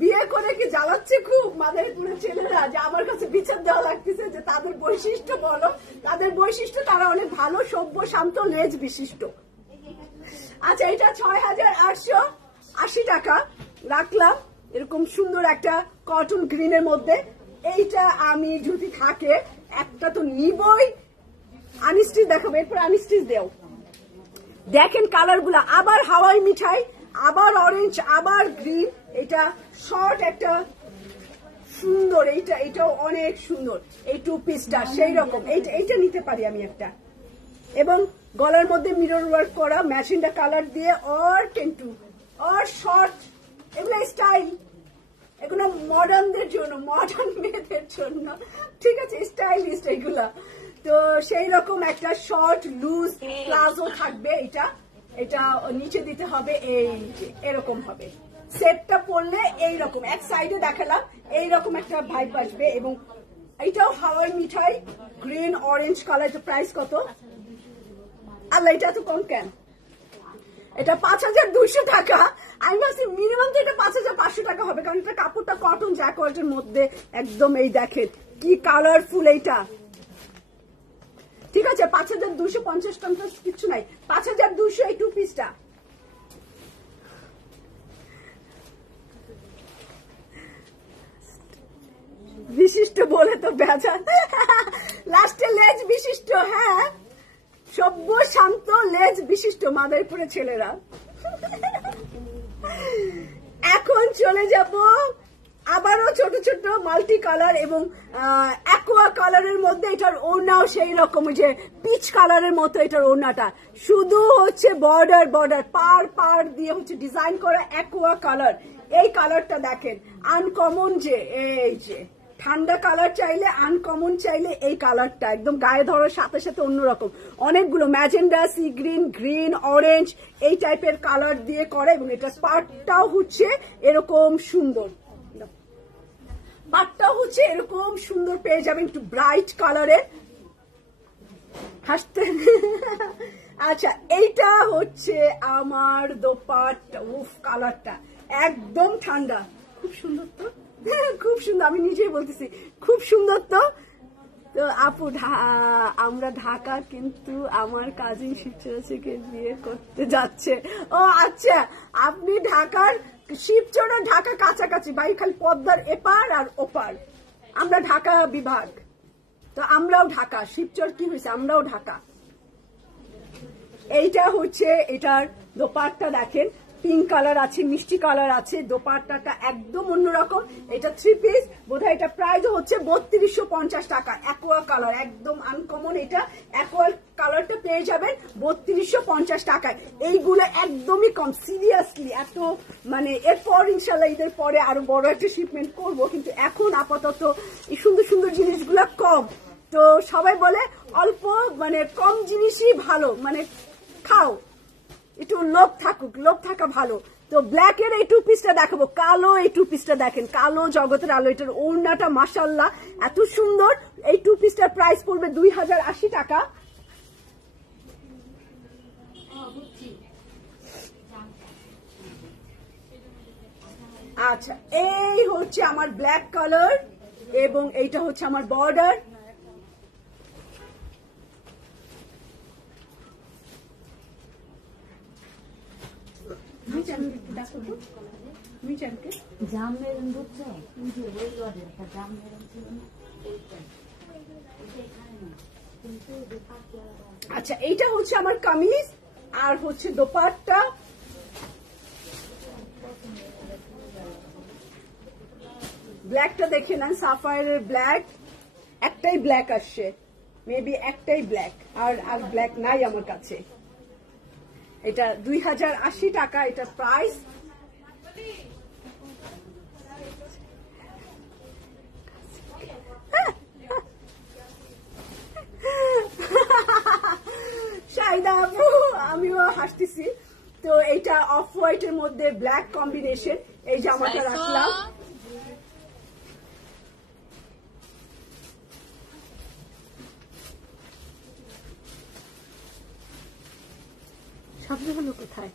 বিয়ে করে কি জ্বালাচ্ছে খুব মাদারীপুরের ছেলেরা, যে আমার কাছে বিচার দেওয়া লাগতেছে যে তাদের বৈশিষ্ট্য বলো? তাদের বৈশিষ্ট্য, তারা অনেক ভালো, সভ্য, শান্ত, লেজ বিশিষ্ট। আচ্ছা, এটা 6,880 টাকা রাখলাম, এরকম সুন্দর একটা কটন গ্রিনের মধ্যে। এইটা আমি যদি থাকে একটা তো নিবই, আনস্টিচ দেখাবো, এরপর আনস্টিচ দেও। দেখেন কালার গুলা, আবার হাওয়াই মিঠাই, আবার অরেঞ্জ, আবার গ্রিন, এটা শর্ট একটা সুন্দর, এটাও অনেক সুন্দর। এই 2 পিসটা সেই রকম, এইটা নিতে পারি আমি একটা, এবং গলার মধ্যে মিরর ওয়ার্ক করা ম্যাচিংটা কালার দিয়ে, অর টেন্টু অর শর্ট, এগুলো স্টাইল, এগুলো মডার্নদের জন্য, মডার্ন মেয়েদের জন্য, ঠিক আছে, স্টাইলিস্ট এগুলা। তো সেই রকম একটা শর্ট লুজ প্লাজো থাকবে, এটা নিচে দিতে হবে, এই যে এরকম হবে। সেটটা পরলে এইরকম, এক সাইডে দেখালাম, এইরকম একটা ভাইব আসবে। এবং এইটাও হাওয়াই মিঠাই, গ্রিন অরেঞ্জ কালার। এটা প্রাইস কত? আল্লাহ, এটা তো কম কেন? এটা 5,200 টাকা। আমি ভাবছি মিনিমাম তো এটা 5,500 টাকা হবে, কারণ এটা কাপড়টা কটন জ্যাকওয়ার্টের মধ্যে একদম। এই দেখেন কি কালারফুল এইটা। ঠিক আছে, 5,250 টাকা কিছু নাই, 5,200 এই টু পিসটা। বিশিষ্ট বলে তো বেজান, লাস্টে লেজ বিশিষ্ট। হ্যাঁ, সভ্য শান্ত লেজ বিশিষ্ট মাদারীপুরের ছেলেরা। এখন চলে যাব আবারও ছোট ছোট মাল্টি কালার এবং অ্যাকোয়া কালারের মধ্যে। এটার ওড়নাও সেই রকম, যে পিচ কালারের মতো এটার ওড়নাটা, শুধু হচ্ছে বর্ডার পার দিয়ে হচ্ছে ডিজাইন করা অ্যাকোয়া কালার। এই কালারটা দেখেন আনকমন, যে এই যে ঠান্ডা কালার চাইলে, আনকমন চাইলে এই কালারটা একদম গায়ে ধরার সাথে সাথে অন্যরকম। অনেকগুলো ম্যাজেন্ডা, সি গ্রিন, অরেঞ্জ এই টাইপের কালার দিয়ে করে, এবং এটা পাটটাও হচ্ছে এরকম সুন্দর, পাটটাও হচ্ছে এরকম সুন্দর পেয়ে যাবেন, একটু ব্রাইট কালারের। হাসতে আচ্ছা, এইটা হচ্ছে আমার দোপাট্টা। উফ, কালারটা একদম ঠান্ডা, খুব সুন্দর তো, খুব সুন্দর, আমি নিজেই বলতেছি খুব সুন্দর তো। তো আপু, আমরা ঢাকা, কিন্তু আমার কাজিন শিবচরকে বিয়ে করতে যাচ্ছে। ও আচ্ছা, আপনি ঢাকার, শিবচর আর ঢাকা কাছাকাছি ভাই, খালি পদ্মার এপার আর ওপার। আমরা ঢাকা বিভাগ, তো আমরাও ঢাকা। শিবচর কি হয়েছে, আমরাও ঢাকা। এইটা হচ্ছে এটার দোপাট্টা দেখেন, পিঙ্ক কালার আছে, মিষ্টি কালার আছে, দোপাট্টাটা একদম অন্যরকম। এটা 3 পিস, বোধহয় এটা প্রাইস হচ্ছে 3250 টাকা। অ্যাকোয়া কালার একদম আনকমন, এটা অ্যাকোয়া কালারটা পেয়ে যাবেন 3250 টাকায়। এইগুলো একদমই কম, সিরিয়াসলি এত মানে, এরপর ইনশাল্লাহ ঈদের পরে আরো বড় একটা শিপমেন্ট করব, কিন্তু এখন আপাতত এই সুন্দর সুন্দর জিনিসগুলো কম। তো সবাই বলে অল্প মানে কম জিনিসই ভালো, মানে খাও, একটু লোভ থাকুক, লোভ থাকা ভালো। তো ব্ল্যাক এর এই টু পিসটা দেখাবো, কালো এই টু পিসটা দেখেন, কালো জগতের আলো। এটার ওড়নাটা মাশাআল্লাহ এত সুন্দর। এই টু পিসটার প্রাইস পড়বে 2080 টাকা। আচ্ছা, এই হচ্ছে আমার ব্ল্যাক কালার, এবং এইটা হচ্ছে আমার বর্ডার। আচ্ছা, এইটা হচ্ছে আমার কামিজ, আর হচ্ছে দোপাট্টা। ব্ল্যাকটা দেখে নেন, সাফায়ারের ব্ল্যাক, একটাই ব্ল্যাক আসছে, মেবি একটাই ব্ল্যাক, আর ব্ল্যাক নাই আমার কাছে। এটা 2080 টাকা এটা প্রাইস। শাহিদা আপু, আমিও হাসতেছি। তো এইটা অফ হোয়াইট এর মধ্যে ব্ল্যাক কম্বিনেশন, এই জামাটা রাখলাম। শব্দ হলো কোথায়?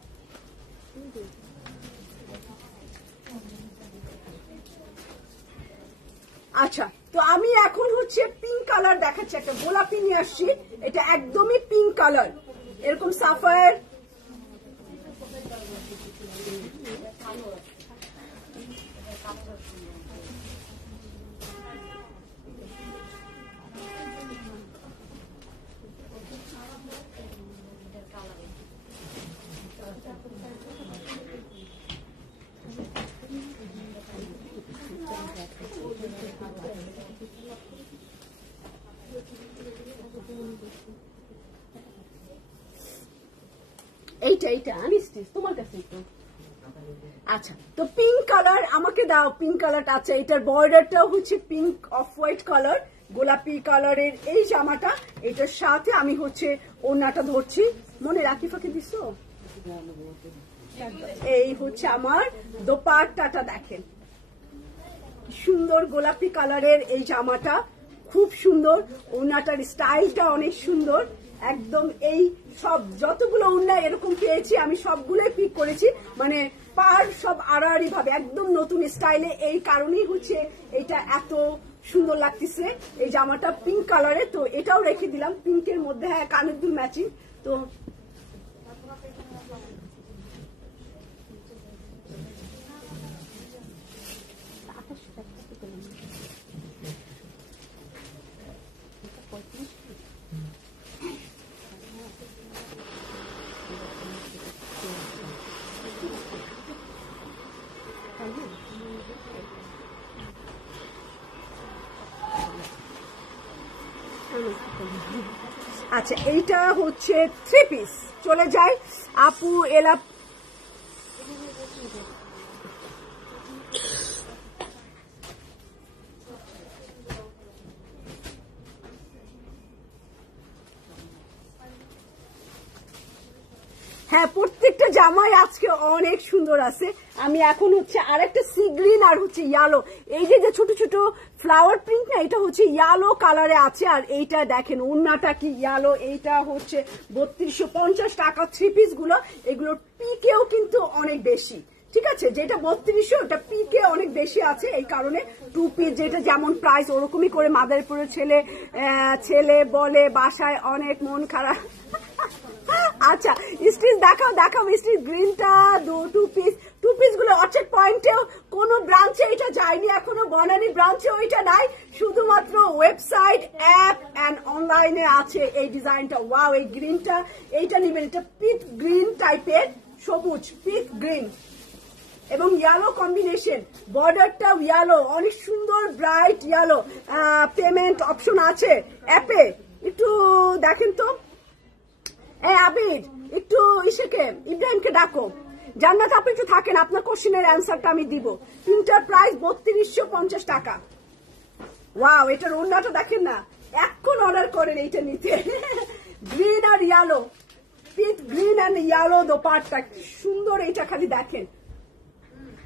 আচ্ছা, তো আমি এখন হচ্ছে পিঙ্ক কালার দেখাচ্ছি, একটা গোলাপি নিয়ে আসছি। এটা একদমই পিঙ্ক কালার, এরকম সাফায়ার। এইটা আনিস তোমার কাছে তো। আচ্ছা, তো পিঙ্ক কালার আমাকে দাও, পিঙ্ক কালারটা। আচ্ছা, এটার বর্ডারটাও হচ্ছে পিঙ্ক অফ হোয়াইট কালার, গোলাপি কালারের এই জামাটা। এটার সাথে আমি হচ্ছে ওড়নাটা ধরছি, মনে রাখি ফাঁকি দিস। এই হচ্ছে আমার দোপাট্টাটা দেখেন, সুন্দর গোলাপি কালারের এই জামাটা, খুব সুন্দর। ওড়নাটার স্টাইলটা অনেক সুন্দর, একদম এই সব যতগুলো উন্নয় এরকম পেয়েছি আমি সবগুলোই পিক করেছি, মানে পার সব আড়াআড়ি ভাবে একদম নতুন স্টাইলে। এই কারণেই হচ্ছে এটা এত সুন্দর লাগতেছে। এই জামাটা পিঙ্ক কালারে, তো এটাও রেখে দিলাম পিঙ্কের মধ্যে। হ্যাঁ, কানের দুল ম্যাচিং। তো আচ্ছা, এইটা হচ্ছে 3 পিস। চলে যায় আপু এলা। হ্যাঁ, প্রত্যেকটা জামাই আজকে অনেক সুন্দর আছে। আমি এখন হচ্ছে আরেকটা সি গ্রিন আর হচ্ছে ইয়েলো, এই যে ছোট ছোট ফ্লাওয়ার প্রিন্ট না, এটা হচ্ছে ইয়েলো কালারে আছে। আর এইটা দেখেন ওন্নাটা কি ইয়েলো। এইটা হচ্ছে 3250 টাকা 3 পিস গুলো। এগুলো পিকেও কিন্তু অনেক বেশি, ঠিক আছে? যেটা 3200 ওটা পিকে অনেক বেশি আছে। এই কারণে 2 পিস যেটা যেমন প্রাইস ওরকমই করে মাদারীপুরের ছেলে বলে বাসায় অনেক মন খারাপ। আচ্ছা, স্টিচ দেখাও স্টিচ গ্রিনটা 2 পিস গুলো অর্চেড পয়েন্টেও কোন ব্রাঞ্চে এটা যায়নি এখনো, বনানী ব্রাঞ্চেও এটা নাই, শুধুমাত্র ওয়েবসাইট, অ্যাপ এন্ড অনলাইনে আছে এই ডিজাইনটা। ওয়াও, এই গ্রিনটা এইটা নেবেন, এটা পিট গ্রিন টাইপের, সবুজ পিট গ্রিন এবং ইয়েলো কম্বিনেশন। বর্ডারটা ইয়েলো, অনেক সুন্দর ব্রাইট ইয়েলো। পেমেন্ট অপশন আছে অ্যাপে, একটু দেখেন তো। আবির, একটু ইব্রাহিমকে ডাকো। জান্নাত, আপনি একটু থাকেন, আপনার কোশ্চেনের অ্যান্সারটা আমি দিব। তিনটার প্রাইস 3250 টাকা। ওয়াও, এটার ওড়নাটা দেখেন না, এখন অর্ডার করেন এইটা নিতে। গ্রিন আর ইয়েলো, পিট গ্রিন অ্যান্ড ইয়েলো দোপাট্টা, সুন্দর। এইটা খালি দেখেন,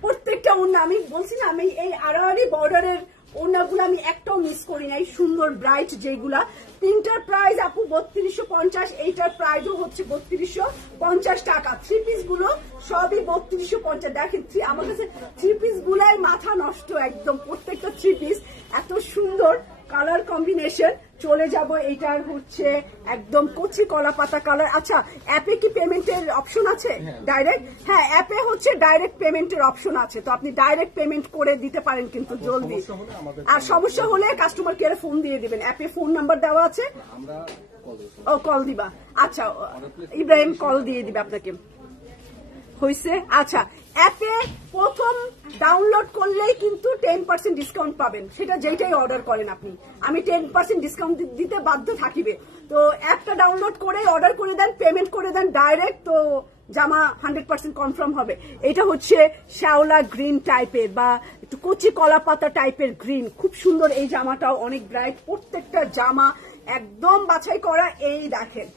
প্রত্যেকটা ওড়না আমি বলছি না, আমি এই আড়াআড়ি বর্ডারের ওড়নাগুলো আমি একটাও মিস করি নাই, সুন্দর ব্রাইট যেগুলা। তিনটার প্রাইস আপু 3250, এইটার প্রাইসও হচ্ছে 3250 টাকা। 3 পিস গুলো সবই 3250। দেখেন আমার কাছে 3 পিস গুলাই মাথা নষ্ট একদম, প্রত্যেকটা 3 পিস এত সুন্দর কালার কম্বিনেশন। চলে যাব এইটার হচ্ছে একদম কচি কলা পাতা কালার। আচ্ছা, অ্যাপে কি পেমেন্টের অপশন আছে ডাইরেক্ট? হ্যাঁ, অ্যাপে হচ্ছে ডাইরেক্ট পেমেন্টের অপশন আছে, তো আপনি ডাইরেক্ট পেমেন্ট করে দিতে পারেন কিন্তু জলদি। আর সমস্যা হলে কাস্টমার কেয়ারে ফোন দিয়ে দিবেন, অ্যাপে ফোন নাম্বার দেওয়া আছে, ও কল দিবা। আচ্ছা, ইব্রাহিম কল দিয়ে দিবে আপনাকে। হয়েছে? আচ্ছা, অ্যাপে প্রথম ডাউনলোড করলেই কিন্তু 10% ডিসকাউন্ট পাবেন, সেটা যেটাই অর্ডার করেন আপনি। আমি 10% ডিসকাউন্ট দিতে বাধ্য থাকিবে। তো অ্যাপটা ডাউনলোড করে অর্ডার করে দেন, পেমেন্ট করে দেন ডাইরেক্ট, তো জামা 100% কনফার্ম হবে। এটা হচ্ছে শ্যাওলা গ্রিন টাইপের বা একটু কচি কলা পাতা টাইপের গ্রিন, খুব সুন্দর। এই জামাটাও অনেক ব্রাইট, প্রত্যেকটা জামা একদম বাছাই করা। এই দেখেন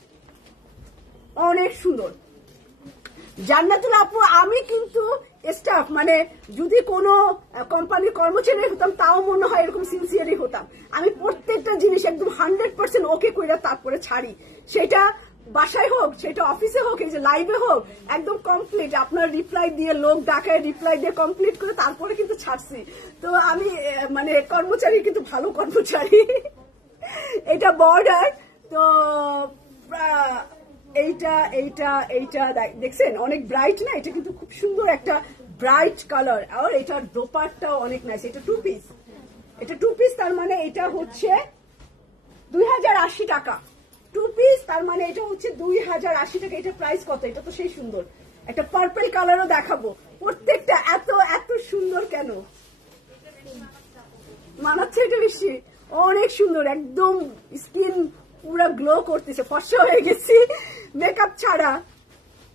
অনেক সুন্দর। জান্নাতুল আপু, আমি কিন্তু স্টাফ, মানে যদি কোনো কোম্পানির কর্মচারী হতাম তাও মনে হয় এরকম সিনসিয়ারই হতাম। আমি প্রত্যেকটা জিনিস একদম 100% ওকে করে তারপরে ছাড়ি, সেটা বাসায় হোক, সেটা অফিসে হোক, এই যে লাইভে হোক, একদম কমপ্লিট আপনার রিপ্লাই দিয়ে, লোক ডাকায় রিপ্লাই দিয়ে কমপ্লিট করে তারপরে কিন্তু ছাড়ছি। তো আমি মানে কর্মচারী, কিন্তু ভালো কর্মচারী। এটা বর্ডার, তো এইটা দেখছেন অনেক ব্রাইট না, এটা কিন্তু খুব সুন্দর একটা ব্রাইট কালার। আর এটার দোপাট্টাও অনেক নাইস। এটা 2 পিস, এটা 2 পিস, তার মানে এটা হচ্ছে 2080 টাকা। 2 পিস, তার মানে এটা হচ্ছে 2080 টাকা। এটা প্রাইস কত? এটা তো সেই সুন্দর, একটা পার্পল কালারও দেখাবো। প্রত্যেকটা এত এত সুন্দর কেন মানাচ্ছে? এটা বেশি অনেক সুন্দর, একদম স্কিন পুরো গ্লো করতেছে, ফর্সা হয়ে গেছি মেকআপ ছাড়া।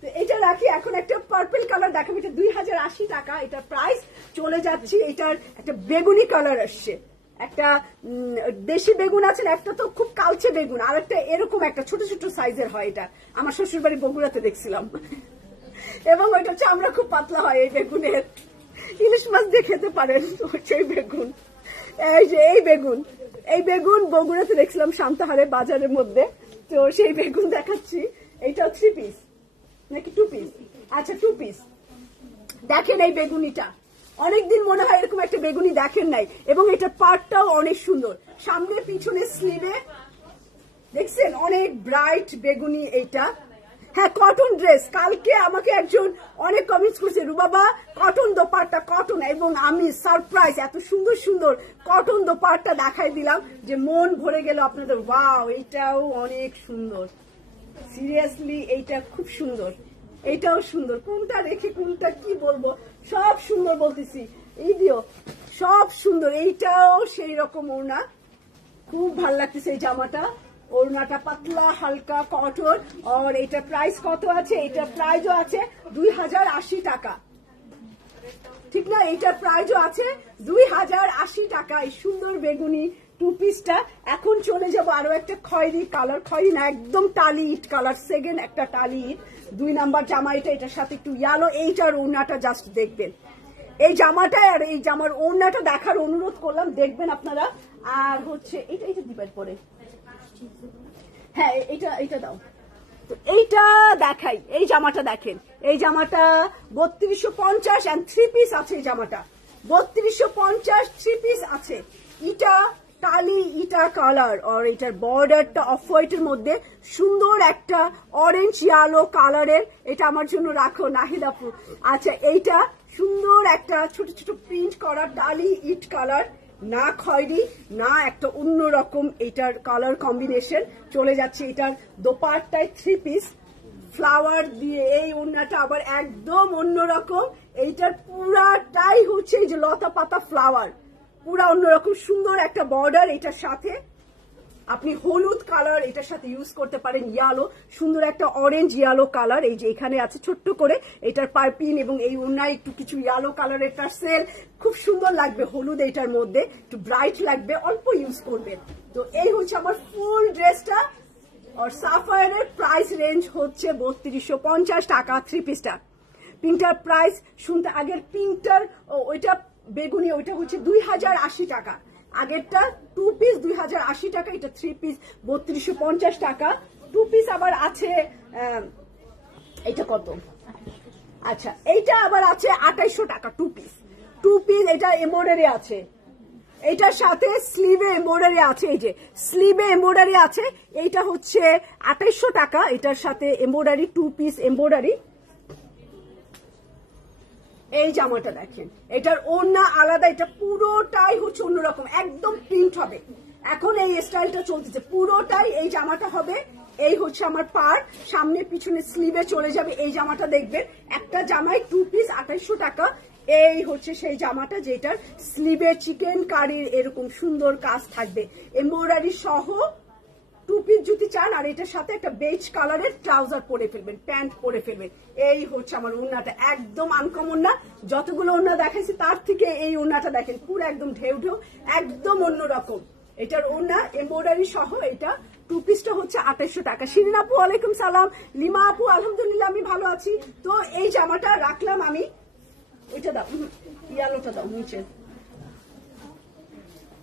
তো এটা রাখি। এখন একটা পার্পল কালার দেখাবো, এটা 2080 টাকা। এটার প্রাইস চলে যাচ্ছি। এটার একটা বেগুনি কালার আসছে, একটা দেশি বেগুন আছে, একটা তো খুব কালচে বেগুন, আর একটা এরকম একটা ছোট ছোট সাইজের হয়। এটা আমার শ্বশুর বাড়ি বগুড়াতে দেখছিলাম, এবং ওইটা হচ্ছে আমরা খুব পাতলা হয় এই বেগুনের, ইলিশ মাছ দিয়ে খেতে পারেন সেই বেগুন। এই যে এই বেগুন বগুড়াতে দেখছিলাম সান্তাহারে বাজারের মধ্যে। তো সেই বেগুন দেখাচ্ছি। এইটাও 3 পিস নাকি 2 পিস? আচ্ছা 2 পিস। দেখেন এই বেগুনিটা, অনেকদিন মনে হয় এরকম একটা বেগুনি দেখেন নাই, এবং এটা পার্টটাও অনেক সুন্দর, সামনে পিছনে স্লিভে দেখছেন অনেক ব্রাইট বেগুনি এইটা। হ্যাঁ কটন ড্রেস, কালকে আমাকে একজন অনেক কমেন্টস করছে রুবাবা কটন দোপাট্টা কটন, এবং আমি সারপ্রাইজ এত সুন্দর সুন্দর কটন দোপাট্টা দেখাই দিলাম যে মন ভরে গেল আপনাদের। ওয়াও এইটাও অনেক সুন্দর, সিরিয়াসলি এইটা খুব সুন্দর, এইটাও সুন্দর, কোনটা রেখে কোনটা কি বলবো, সব সুন্দর বলতেছি, এই দিও সব সুন্দর। এইটাও সেই রকম ওড়না, খুব ভাল লাগতেছে এই জামাটা, ওড়নাটা পাতলা হালকা কটন। আর এটা প্রাইস কত আছে? এটা প্রাইসও আছে 2080 টাকা, ঠিক না? এইটার প্রাইসও আছে 2080 টাকা। এই সুন্দর বেগুনি 2 পিসটা। এখন চলে যাব আরো একটা খয়েরি কালার, খয়েরি না একদম টালি ইট কালার, সেকেন্ড একটা টালি ইট 2 নাম্বার জামা এটা, এটার সাথে একটু ইয়ালো। এইটার ওড়নাটা জাস্ট দেখবেন, এই জামাটা আর এই জামার ওড়নাটা দেখার অনুরোধ করলাম, দেখবেন আপনারা। আর হচ্ছে এটা এটা দিবার পরে, হ্যাঁ এটা এটা দাও তো, এইটা দেখাই। এই জামাটা দেখেন, এই জামাটা 3250 এন্ড 3 পিস আছে। এই জামাটা 3250 3 পিস আছে। এটা টালি ইটা কালার, আর এটার বর্ডারটা অফ হোয়াইটের মধ্যে সুন্দর একটা অরেঞ্জ ইয়ালো কালারের। এটা আমার জন্য রাখো নাহিদ আপু। আচ্ছা এইটা সুন্দর একটা ছোট ছোট প্রিন্ট করা টালি ইট কালার, না খয়েরি না একটা অন্যরকম এটার কালার কম্বিনেশন। চলে যাচ্ছে এটার দোপাট্টায় 3 পিস ফ্লাওয়ার দিয়ে, এই ওড়নাটা আবার একদম অন্যরকম। এইটার পুরাটাই হচ্ছে এই যে লতা পাতা ফ্লাওয়ার, পুরা অন্যরকম সুন্দর একটা বর্ডার। এটার সাথে আপনি হলুদ কালার এটার সাথে ইউজ করতে পারেন, ইয়ালো সুন্দর একটা অরেঞ্জ ইয়ালো কালার, এই যে এখানে আছে ছোট্ট করে এটার পাইপিং, এবং এই ওড়নায় একটু কিছু ইয়ালো কালারের টার্সেল, খুব সুন্দর লাগবে হলুদ এটার মধ্যে, একটু ব্রাইট লাগবে, অল্প ইউজ করবেন। তো এই হচ্ছে আমার ফুল ড্রেসটা। আর সাফায়ারের প্রাইস রেঞ্জ হচ্ছে 3250 টাকা 3 পিসটা। পিঙ্কটার প্রাইস শুনতে, আগের পিঙ্কটার ওইটা বেগুনি ওইটা হচ্ছে 2080 টাকা, আগেরটা 2 পিস 2080 টাকা, এটা 3 পিস 3250 টাকা। 2 পিস আবার আছে, এটা কত? আচ্ছা এইটা আবার আছে 2800 টাকা 2 পিস। 2 পিস এটা এমব্রয়ডারি আছে, এটার সাথে স্লিভে এমব্রয়ডারি আছে, এই যে স্লিভে এমব্রয়ডারি আছে, এইটা হচ্ছে 2800 টাকা, এটার সাথে এমব্রয়ডারি 2 পিস এমব্রয়ডারি। এই জামাটা দেখেন, এটার ওড়না আলাদা, এটা পুরোটাই হচ্ছে অন্যরকম, একদম প্রিন্ট হবে। এখন এই স্টাইলটা চলতেছে, পুরোটাই এই জামাটা হবে। এই হচ্ছে আমার পার, সামনে পিছনে স্লিভে চলে যাবে। এই জামাটা দেখবেন, একটা জামায় 2 পিস 2800 টাকা। এই হচ্ছে সেই জামাটা যেটার স্লিভে চিকেন কারির এরকম সুন্দর কাজ থাকবে, এমব্রয়ডারি সহ 2 পিস যদি চান। আর এটার সাথে একটা বেজ কালারের ট্রাউজার পরে ফেলবেন, প্যান্ট পরে ফেলবেন। এই হচ্ছে আমার ওড়নাটা, একদম আনকমন না, যতগুলো ওড়না দেখাইছি তার থেকে এই ওড়নাটা দেখেন পুরো একদম ঢেউ ঢেউ, একদম অন্যরকম। এটার ওড়না এমব্রয়ডারি সহ, এটা 2 পিসটা হচ্ছে 2800 টাকা। শিরিন আপু ওয়ালাইকুম সালাম, লিমা আপু আলহামদুলিল্লাহ আমি ভালো আছি। তো এই জামাটা রাখলাম আমি, ওইটা দাও, ইয়ালোটা দাও নিচে।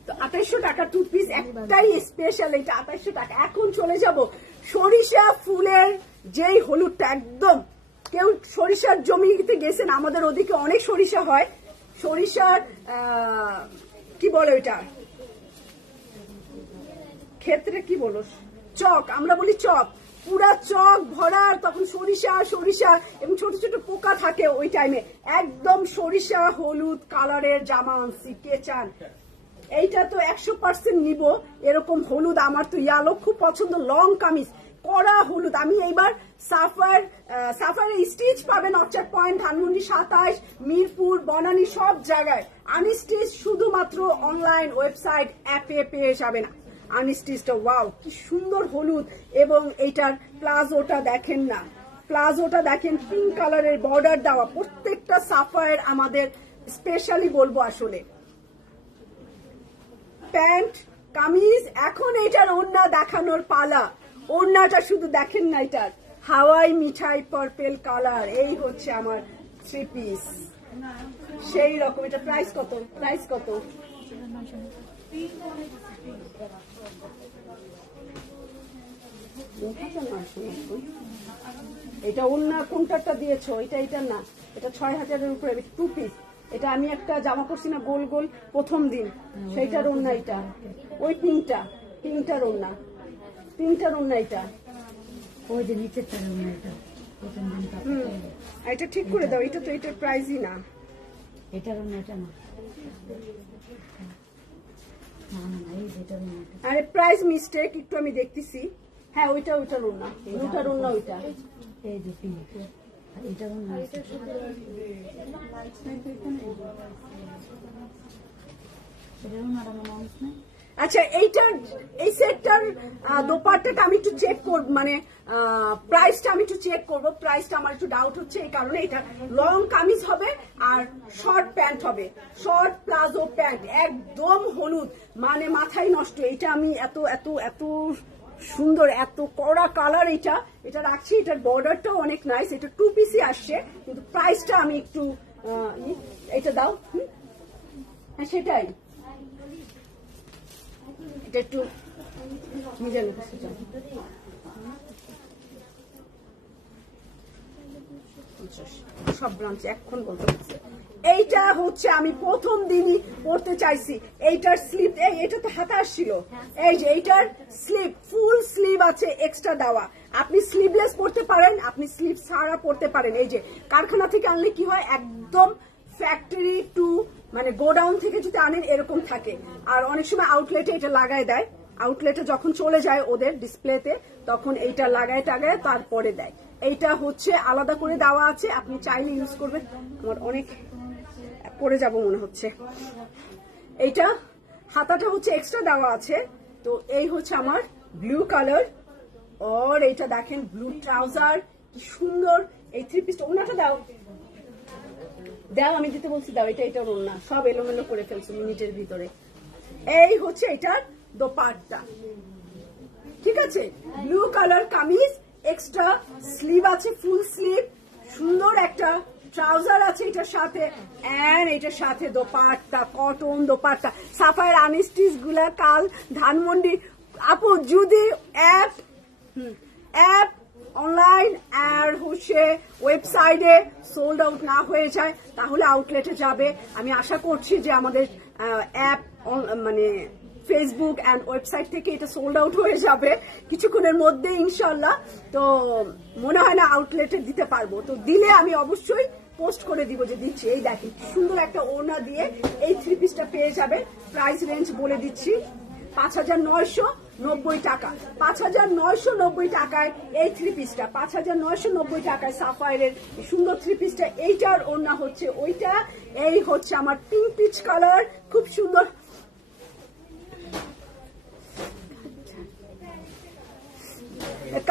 তো 2800 টাকা 2 পিস, একটাই স্পেশাল, এটা 2800 টাকা। এখন চলে যাব সরিষা ফুলের যেই হলুদটা, একদম কেউ সরিষার জমিতে গেছেন, আমাদের ওদিকে অনেক সরিষা হয়, সরিষার কি বলে ওইটা ক্ষেত্রে কি বলো, চক, আমরা বলি চক, পুরা চক ভরা, তখন সরিষা সরিষা এবং ছোট ছোট পোকা থাকে ওই টাইমে, একদম সরিষা হলুদ কালারের জামা আনছি, কে চান? এইটা তো 100% নিব, এরকম হলুদ আমার তো ইয়ালো খুব পছন্দ, লং কামিজ কড়া হলুদ। আমি এইবার সাফারের স্টিচ পাবেন অর্চার্ড পয়েন্ট, ধানমন্ডি 27, মিরপুর, বনানী, সব জায়গায়। আনস্টিচ শুধুমাত্র অনলাইন ওয়েবসাইট অ্যাপে পেয়ে যাবেন আনস্টিচটা। ওয়াও কি সুন্দর হলুদ, এবং এইটার প্লাজোটা দেখেন না, প্লাজোটা দেখেন পিঙ্ক কালারের বর্ডার দেওয়া, প্রত্যেকটা সাফায়ার আমাদের স্পেশালি বলবো আসলে। প্যান্ট কামিজ, এখন এটার ওড়না দেখানোর পালা। ওড়নাটা শুধু দেখেন না, এটার হাওয়াই মিঠাই পার্পেল কালার, এই হচ্ছে আমার 3 পিস সেই রকম। এটা প্রাইস কত? প্রাইস কত? এটা অন্য কোনটারটা দিয়েছো, এটা না, এটা 6000-এর উপরে 2 পিস। এটা আমি একটা জামা করছি না গোল গোল প্রথম দিন, সেইটার ওন্না এটা, ওই পিঙ্কটার ওন্না এটা। ওই যে নিচের তার এটা প্রথম দিন এটা ঠিক করে দাও, এটা তো এটার প্রাইসই না। এটার এটা না, এই যেটার এটা আরে প্রাইস মিস্টেক, একটু আমি দেখতেছি। হ্যাঁ ওইটার ওন্না, ওইটার ওন্না ওইটা। এই যে পিঙ্ক, এটার আচ্ছা এইটার এই সেটটার দোপাট্টাটা আমি একটু চেক করব, মানে প্রাইসটা আমি একটু চেক করব। প্রাইসটা আমার একটু ডাউট হচ্ছে, এই কারণে এটা লং কামিজ হবে আর শর্ট প্যান্ট হবে, শর্ট প্লাজো প্যান্ট, একদম হলুদ, মানে মাথায় নষ্ট। এটা আমি এত এত এত সুন্দর, এত কড়া কালার এটা রাখছি। এটার বর্ডারটাও অনেক নাইস। এটা 2 পিসই আসছে, কিন্তু প্রাইসটা আমি একটু এটা দাও। হ্যাঁ সেটাই, এটা একটু নিজের কাছে যাও। সব ব্রাঞ্চে এখন বলতে পারছে। এইটা হচ্ছে আমি প্রথম দিনই পড়তে চাইছি। এইটার স্লিভ, এইটা তো হাতে আসছিল, এই যে এইটার স্লিভ, ফুল স্লিভ আছে এক্সট্রা দেওয়া। আপনি স্লিভলেস পড়তে পারেন, আপনি স্লিভ ছাড়া পড়তে পারেন। এই যে কারখানা থেকে আনলে কি হয়, একদম ফ্যাক্টরি টু মানে গোডাউন থেকে যদি আনেন এরকম থাকে। আর অনেক সময় আউটলেটে এটা লাগায় দেয়, আউটলেটে যখন চলে যায় ওদের ডিসপ্লেতে, তখন এইটা লাগায় টাগায় তারপরে দেয়। এইটা হচ্ছে আলাদা করে দেওয়া আছে, আপনি চাইলে ইউজ করবেন। আমার অনেক পরে যাব মনে হচ্ছে। এইটা হাতাটা হচ্ছে এক্সট্রা দেওয়া আছে। তো এই হচ্ছে আমার ব্লু কালার, আর এইটা দেখেন ব্লু ট্রাউজার, কি সুন্দর। এই 3 পিস ওনাটা দাও, আমি দিতে বলছি, দাও। এটার ওড়না সব এলোমেলো করে ফেলছো মিনিটের ভিতরে। এই হচ্ছে এটার দোপাট্টা, ঠিক আছে। Blue colour kameez, extra sleeve আছে, ফুল স্লিভ, সুন্দর একটা ট্রাউজার আছে এটার সাথে, এন্ড এটার সাথে দোপাট্টা, কটন দোপাট্টা। সাফায়ের আনস্টিচ গুলা কাল ধানমন্ডি আপু যদি অ্যাপ অনলাইন আর হচ্ছে ওয়েবসাইটে সোল্ড আউট না হয়ে যায়, তাহলে আউটলেটে যাবে। আমি আশা করছি যে আমাদের অ্যাপ মানে ফেসবুক অ্যান্ড ওয়েবসাইট থেকে এটা সোল্ড আউট হয়ে যাবে কিছুক্ষণের মধ্যে ইনশাল্লাহ। তো মনে হয় না আউটলেটে দিতে পারবো, তো দিলে আমি অবশ্যই পোস্ট করে দিব যে দিচ্ছি। এই দেখি সুন্দর একটা ওড়না দিয়ে এই 3 পিসটা পেয়ে যাবে। প্রাইস রেঞ্জ বলে দিচ্ছি, 5990 টাকা। 5990 টাকায় এই 3 পিসটা, 5990 টাকায় সাফায়ারের সুন্দর 3 পিসটা। এইটার ওড়না হচ্ছে ওইটা। এই হচ্ছে আমার পিঙ্ক পিচ কালার, খুব সুন্দর।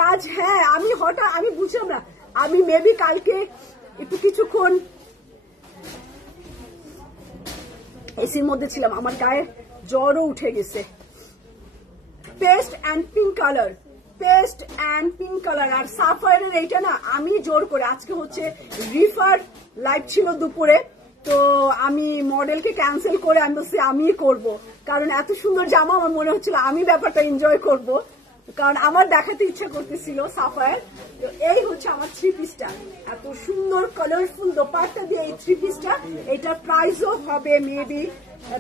কাজ, হ্যাঁ আমি বুঝলাম না, আমি মেবি কালকে একটু কিছুক্ষণ এসির মধ্যে ছিলাম, আমার গায়ে জ্বরও উঠে গেছে। Paste and pink colour, paste and pink colour. আর সাফায়ারের এইটা না আমি জোর করে, আজকে হচ্ছে রিফার লাইভ ছিল দুপুরে, তো আমি মডেলকে ক্যান্সেল করে আমি বলছি আমি করব, কারণ এত সুন্দর জামা আমার মনে হচ্ছিল আমি ব্যাপারটা এনজয় করব, কারণ আমার দেখাতে ইচ্ছা করতেছিল সাফায়ার। তো এই হচ্ছে আমার 3 পিসটা, এত সুন্দর কালারফুল দোপাট্টা দিয়ে এই 3 পিসটা। এটার প্রাইসও হবে মেবি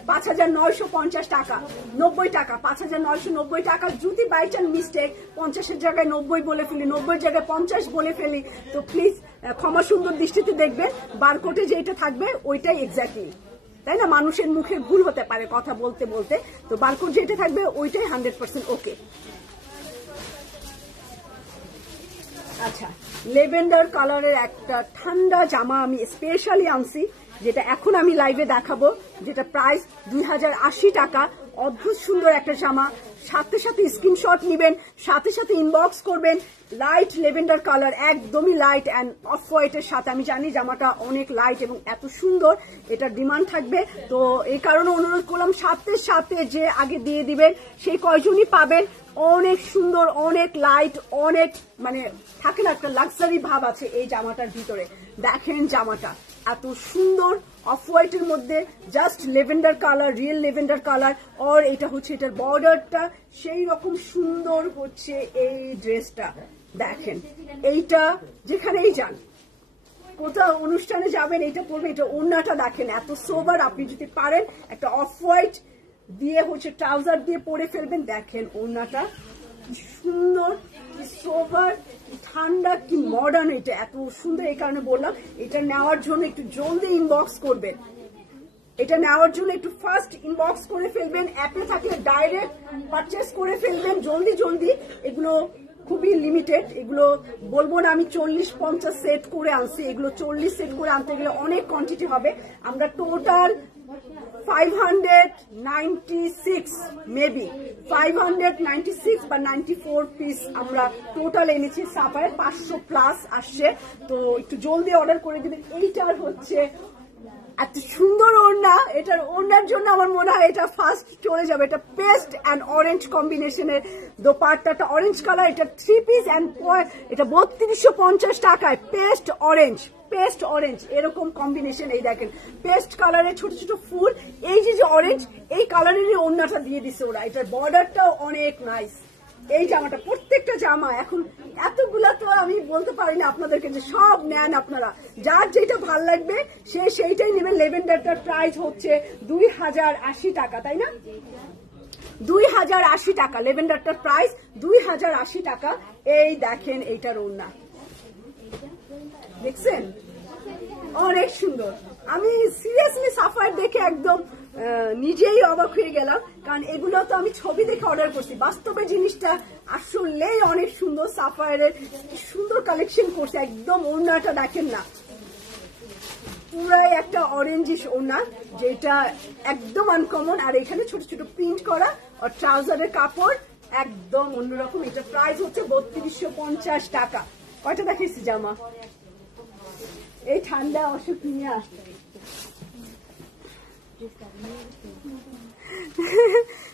5950 টাকা, 90 টাকা, 5990 টাকা। যদি বাই চান্স মিস্টেক 50-এর জায়গায় 90 বলে ফেলি, 90-এর জায়গায় 50 বলে ফেলি, তো প্লিজ ক্ষমা সুন্দর দৃষ্টিতে দেখবেন। বারকোডে যেটা থাকবে ওইটাই এক্স্যাক্টলি, তাই না? মানুষের মুখে ভুল হতে পারে কথা বলতে বলতে, তো বারকোড যেটা থাকবে ওইটাই 100% ওকে। আচ্ছা, লেভেন্ডার কালারের একটা ঠান্ডা জামা আমি স্পেশালি আনছি, যেটা এখন আমি লাইভে দেখাবো, যেটা প্রাইস 2080 টাকা। অদ্ভুত সুন্দর একটা জামা, সাথে সাথে স্ক্রিনশট নিবেন, সাথে সাথে ইনবক্স করবেন। লাইট লেভেন্ডার কালার, একদমই লাইট অ্যান্ড অফ হোয়াইটের সাথে। আমি জানি জামাটা অনেক লাইট এবং এত সুন্দর, এটার ডিমান্ড থাকবে, তো এই কারণে অনুরোধ করলাম সাথে সাথে যে আগে দিয়ে দিবেন সেই কয়জনই পাবেন। অনেক সুন্দর, অনেক লাইট, অনেক মানে থাকে না একটা লাক্সারি ভাব আছে এই জামাটার ভিতরে। দেখেন জামাটা এত সুন্দর অফ হোয়াইটের মধ্যে just lavender colour, real lavender colour. আর এটা হচ্ছে এটার বর্ডারটা সেই রকম সুন্দর হচ্ছে এই ড্রেসটা। দেখেন এইটা যেখানেই যান, কোথাও অনুষ্ঠানে যাবেন এটা পরবেন, এটা ওড়নাটা দেখেন এত সোবার। আপনি যদি পারেন একটা অফ হোয়াইট দিয়ে হচ্ছে ট্রাউজার দিয়ে পরে ফেলবেন। দেখেন ওড়নাটা কি সুন্দর, কি সোবার, কি ঠান্ডা, কি মডার্ন। এটা এত সুন্দর, এই কারণে বললাম এটা নেওয়ার জন্য একটু জলদি ইনবক্স করবেন। এটা নেওয়ার জন্য একটু ফার্স্ট ইনবক্স করে ফেলবেন। অ্যাপে থাকলে ডাইরেক্ট পারচেস করে ফেলবেন জলদি জলদি। এগুলো খুবই লিমিটেড, এগুলো বলবো না আমি 40-50 সেট করে আনছি। এগুলো 40 সেট করে আনতে গেলে অনেক কোয়ান্টিটি হবে। আমরা টোটাল 596 মেবি 596 বা 94 পিস আমরা টোটাল এনেছি। সাফায়ার 500 প্লাস আসছে, তো একটু জলদি অর্ডার করে দিবেন। এইটার হচ্ছে এত সুন্দর ওড়না, এটার ওড়নার জন্য আমার মনে হয় এটা ফার্স্ট চলে যাবে। এটা পেস্ট অ্যান্ড অরেঞ্জ কম্বিনেশনের দোপাট্টাটা অরেঞ্জ কালার, এটা 3 পিস অ্যান্ড এটা 3250 টাকায়। পেস্ট অরেঞ্জ এরকম কম্বিনেশন। এই দেখেন পেস্ট কালারের ছোট ছোট ফুল, এই যে অরেঞ্জ এই কালারেরই ওড়নাটা দিয়ে দিছে ওরা। এটার বর্ডারটাও অনেক নাইস। এই জামাটা প্রত্যেকটা জামা এখন এতগুলা তো আমি বলতে পারি না আপনাদেরকে যে সব নেন আপনারা, যার যেটা ভাল লাগবে সে সেইটাই নেবেন। লেভেন্ডারটার প্রাইস হচ্ছে 2080 টাকা, তাই না? 2080 টাকা লেভেন্ডারটার প্রাইস, 2080 টাকা। এই দেখেন এইটার ওড়না দেখছেন অনেক সুন্দর। আমি সিরিয়াসলি সাফায়ার দেখে একদম নিজেই অবাক হয়ে গেলাম, কারণ এগুলো তো আমি ছবি দেখে অর্ডার করছি, বাস্তবে জিনিসটা আসলেই অনেক সুন্দর। সাফায়ারের সুন্দর কালেকশন করছে একদম। ওড়নাটা দেখেন না, পুরাই একটা অরেঞ্জিশ ওড়না, যেটা একদম আনকমন। আর এখানে ছোট ছোট প্রিন্ট করা, আর ট্রাউজারের কাপড় একদম অন্যরকম। এটা প্রাইস হচ্ছে 3250 টাকা। কয়টা দেখিয়েছি জামা? এই ঠান্ডা অসুখ নিয়ে আসছে।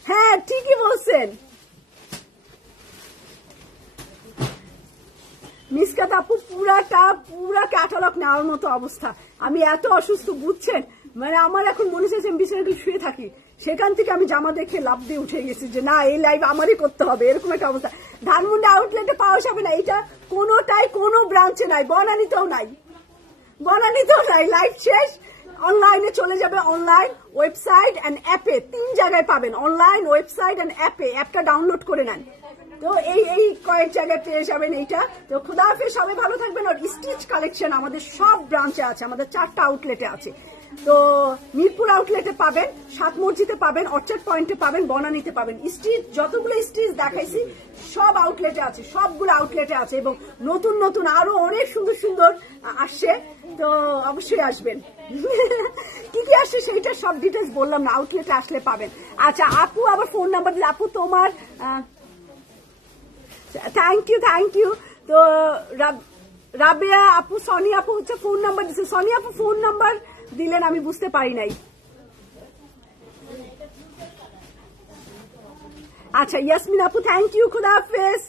হ্যাঁ ঠিকই বলছেন মিসকাত আপু, পুরা ক্যাটালগ নেওয়ার মতো অবস্থা। আমি এত অসুস্থ বুঝছেন, মানে আমার এখন মনে হচ্ছে আমি বিছানায় শুয়ে থাকি। সেখান থেকে আমি জামা দেখে লাভ দিয়ে উঠে গেছি যে না এই লাইভ আমারই করতে হবে, এরকম একটা অবস্থা। ধানমন্ডি আউটলেটে পাওয়া যাবে না, এটা কোনোটাই কোনো ব্রাঞ্চে নাই, বনানীতেও নাই। লাইভ শেষ। অনলাইনে চলে যাবে, অনলাইন ওয়েবসাইট এন্ড অ্যাপে 3 জায়গায় পাবেন। অনলাইন, ওয়েবসাইট এন্ড অ্যাপে। অ্যাপটা ডাউনলোড করে নেন, তো এই কয়েক জায়গায় পেয়ে যাবেন এইটা। তো খুদা হাফেজ, সবাই ভালো থাকবেন। আর স্টিচ কালেকশন আমাদের সব ব্রাঞ্চে আছে, আমাদের 4টা আউটলেটে আছে। তো মিরপুর আউটলেটে পাবেন, 7 মসজিদে পাবেন, অর্চার্ড পয়েন্টে পাবেন, বনানীতে পাবেন। স্টিচ যতগুলো স্টিচ দেখাইছি সব আউটলেটে আছে, সবগুলো আউটলেটে আছে। এবং নতুন নতুন আরো অনেক সুন্দর সুন্দর আসছে, তো অবশ্যই আসবেন। কি কি আসছে সেইটা সব ডিটেলস বললাম না, আউটলেটে আসলে পাবেন। আচ্ছা আপু আবার ফোন নাম্বার দিলে, আপু তোমার থ্যাংক ইউ। তো রাবেয়া আপু, সনি আপু হচ্ছে ফোন নাম্বার দিচ্ছে। সনি আপু ফোন নাম্বার দিলেন, আমি বুঝতে পারি নাই। আচ্ছা ইয়াসমিন আপু থ্যাংক ইউ, খুদা হাফেজ।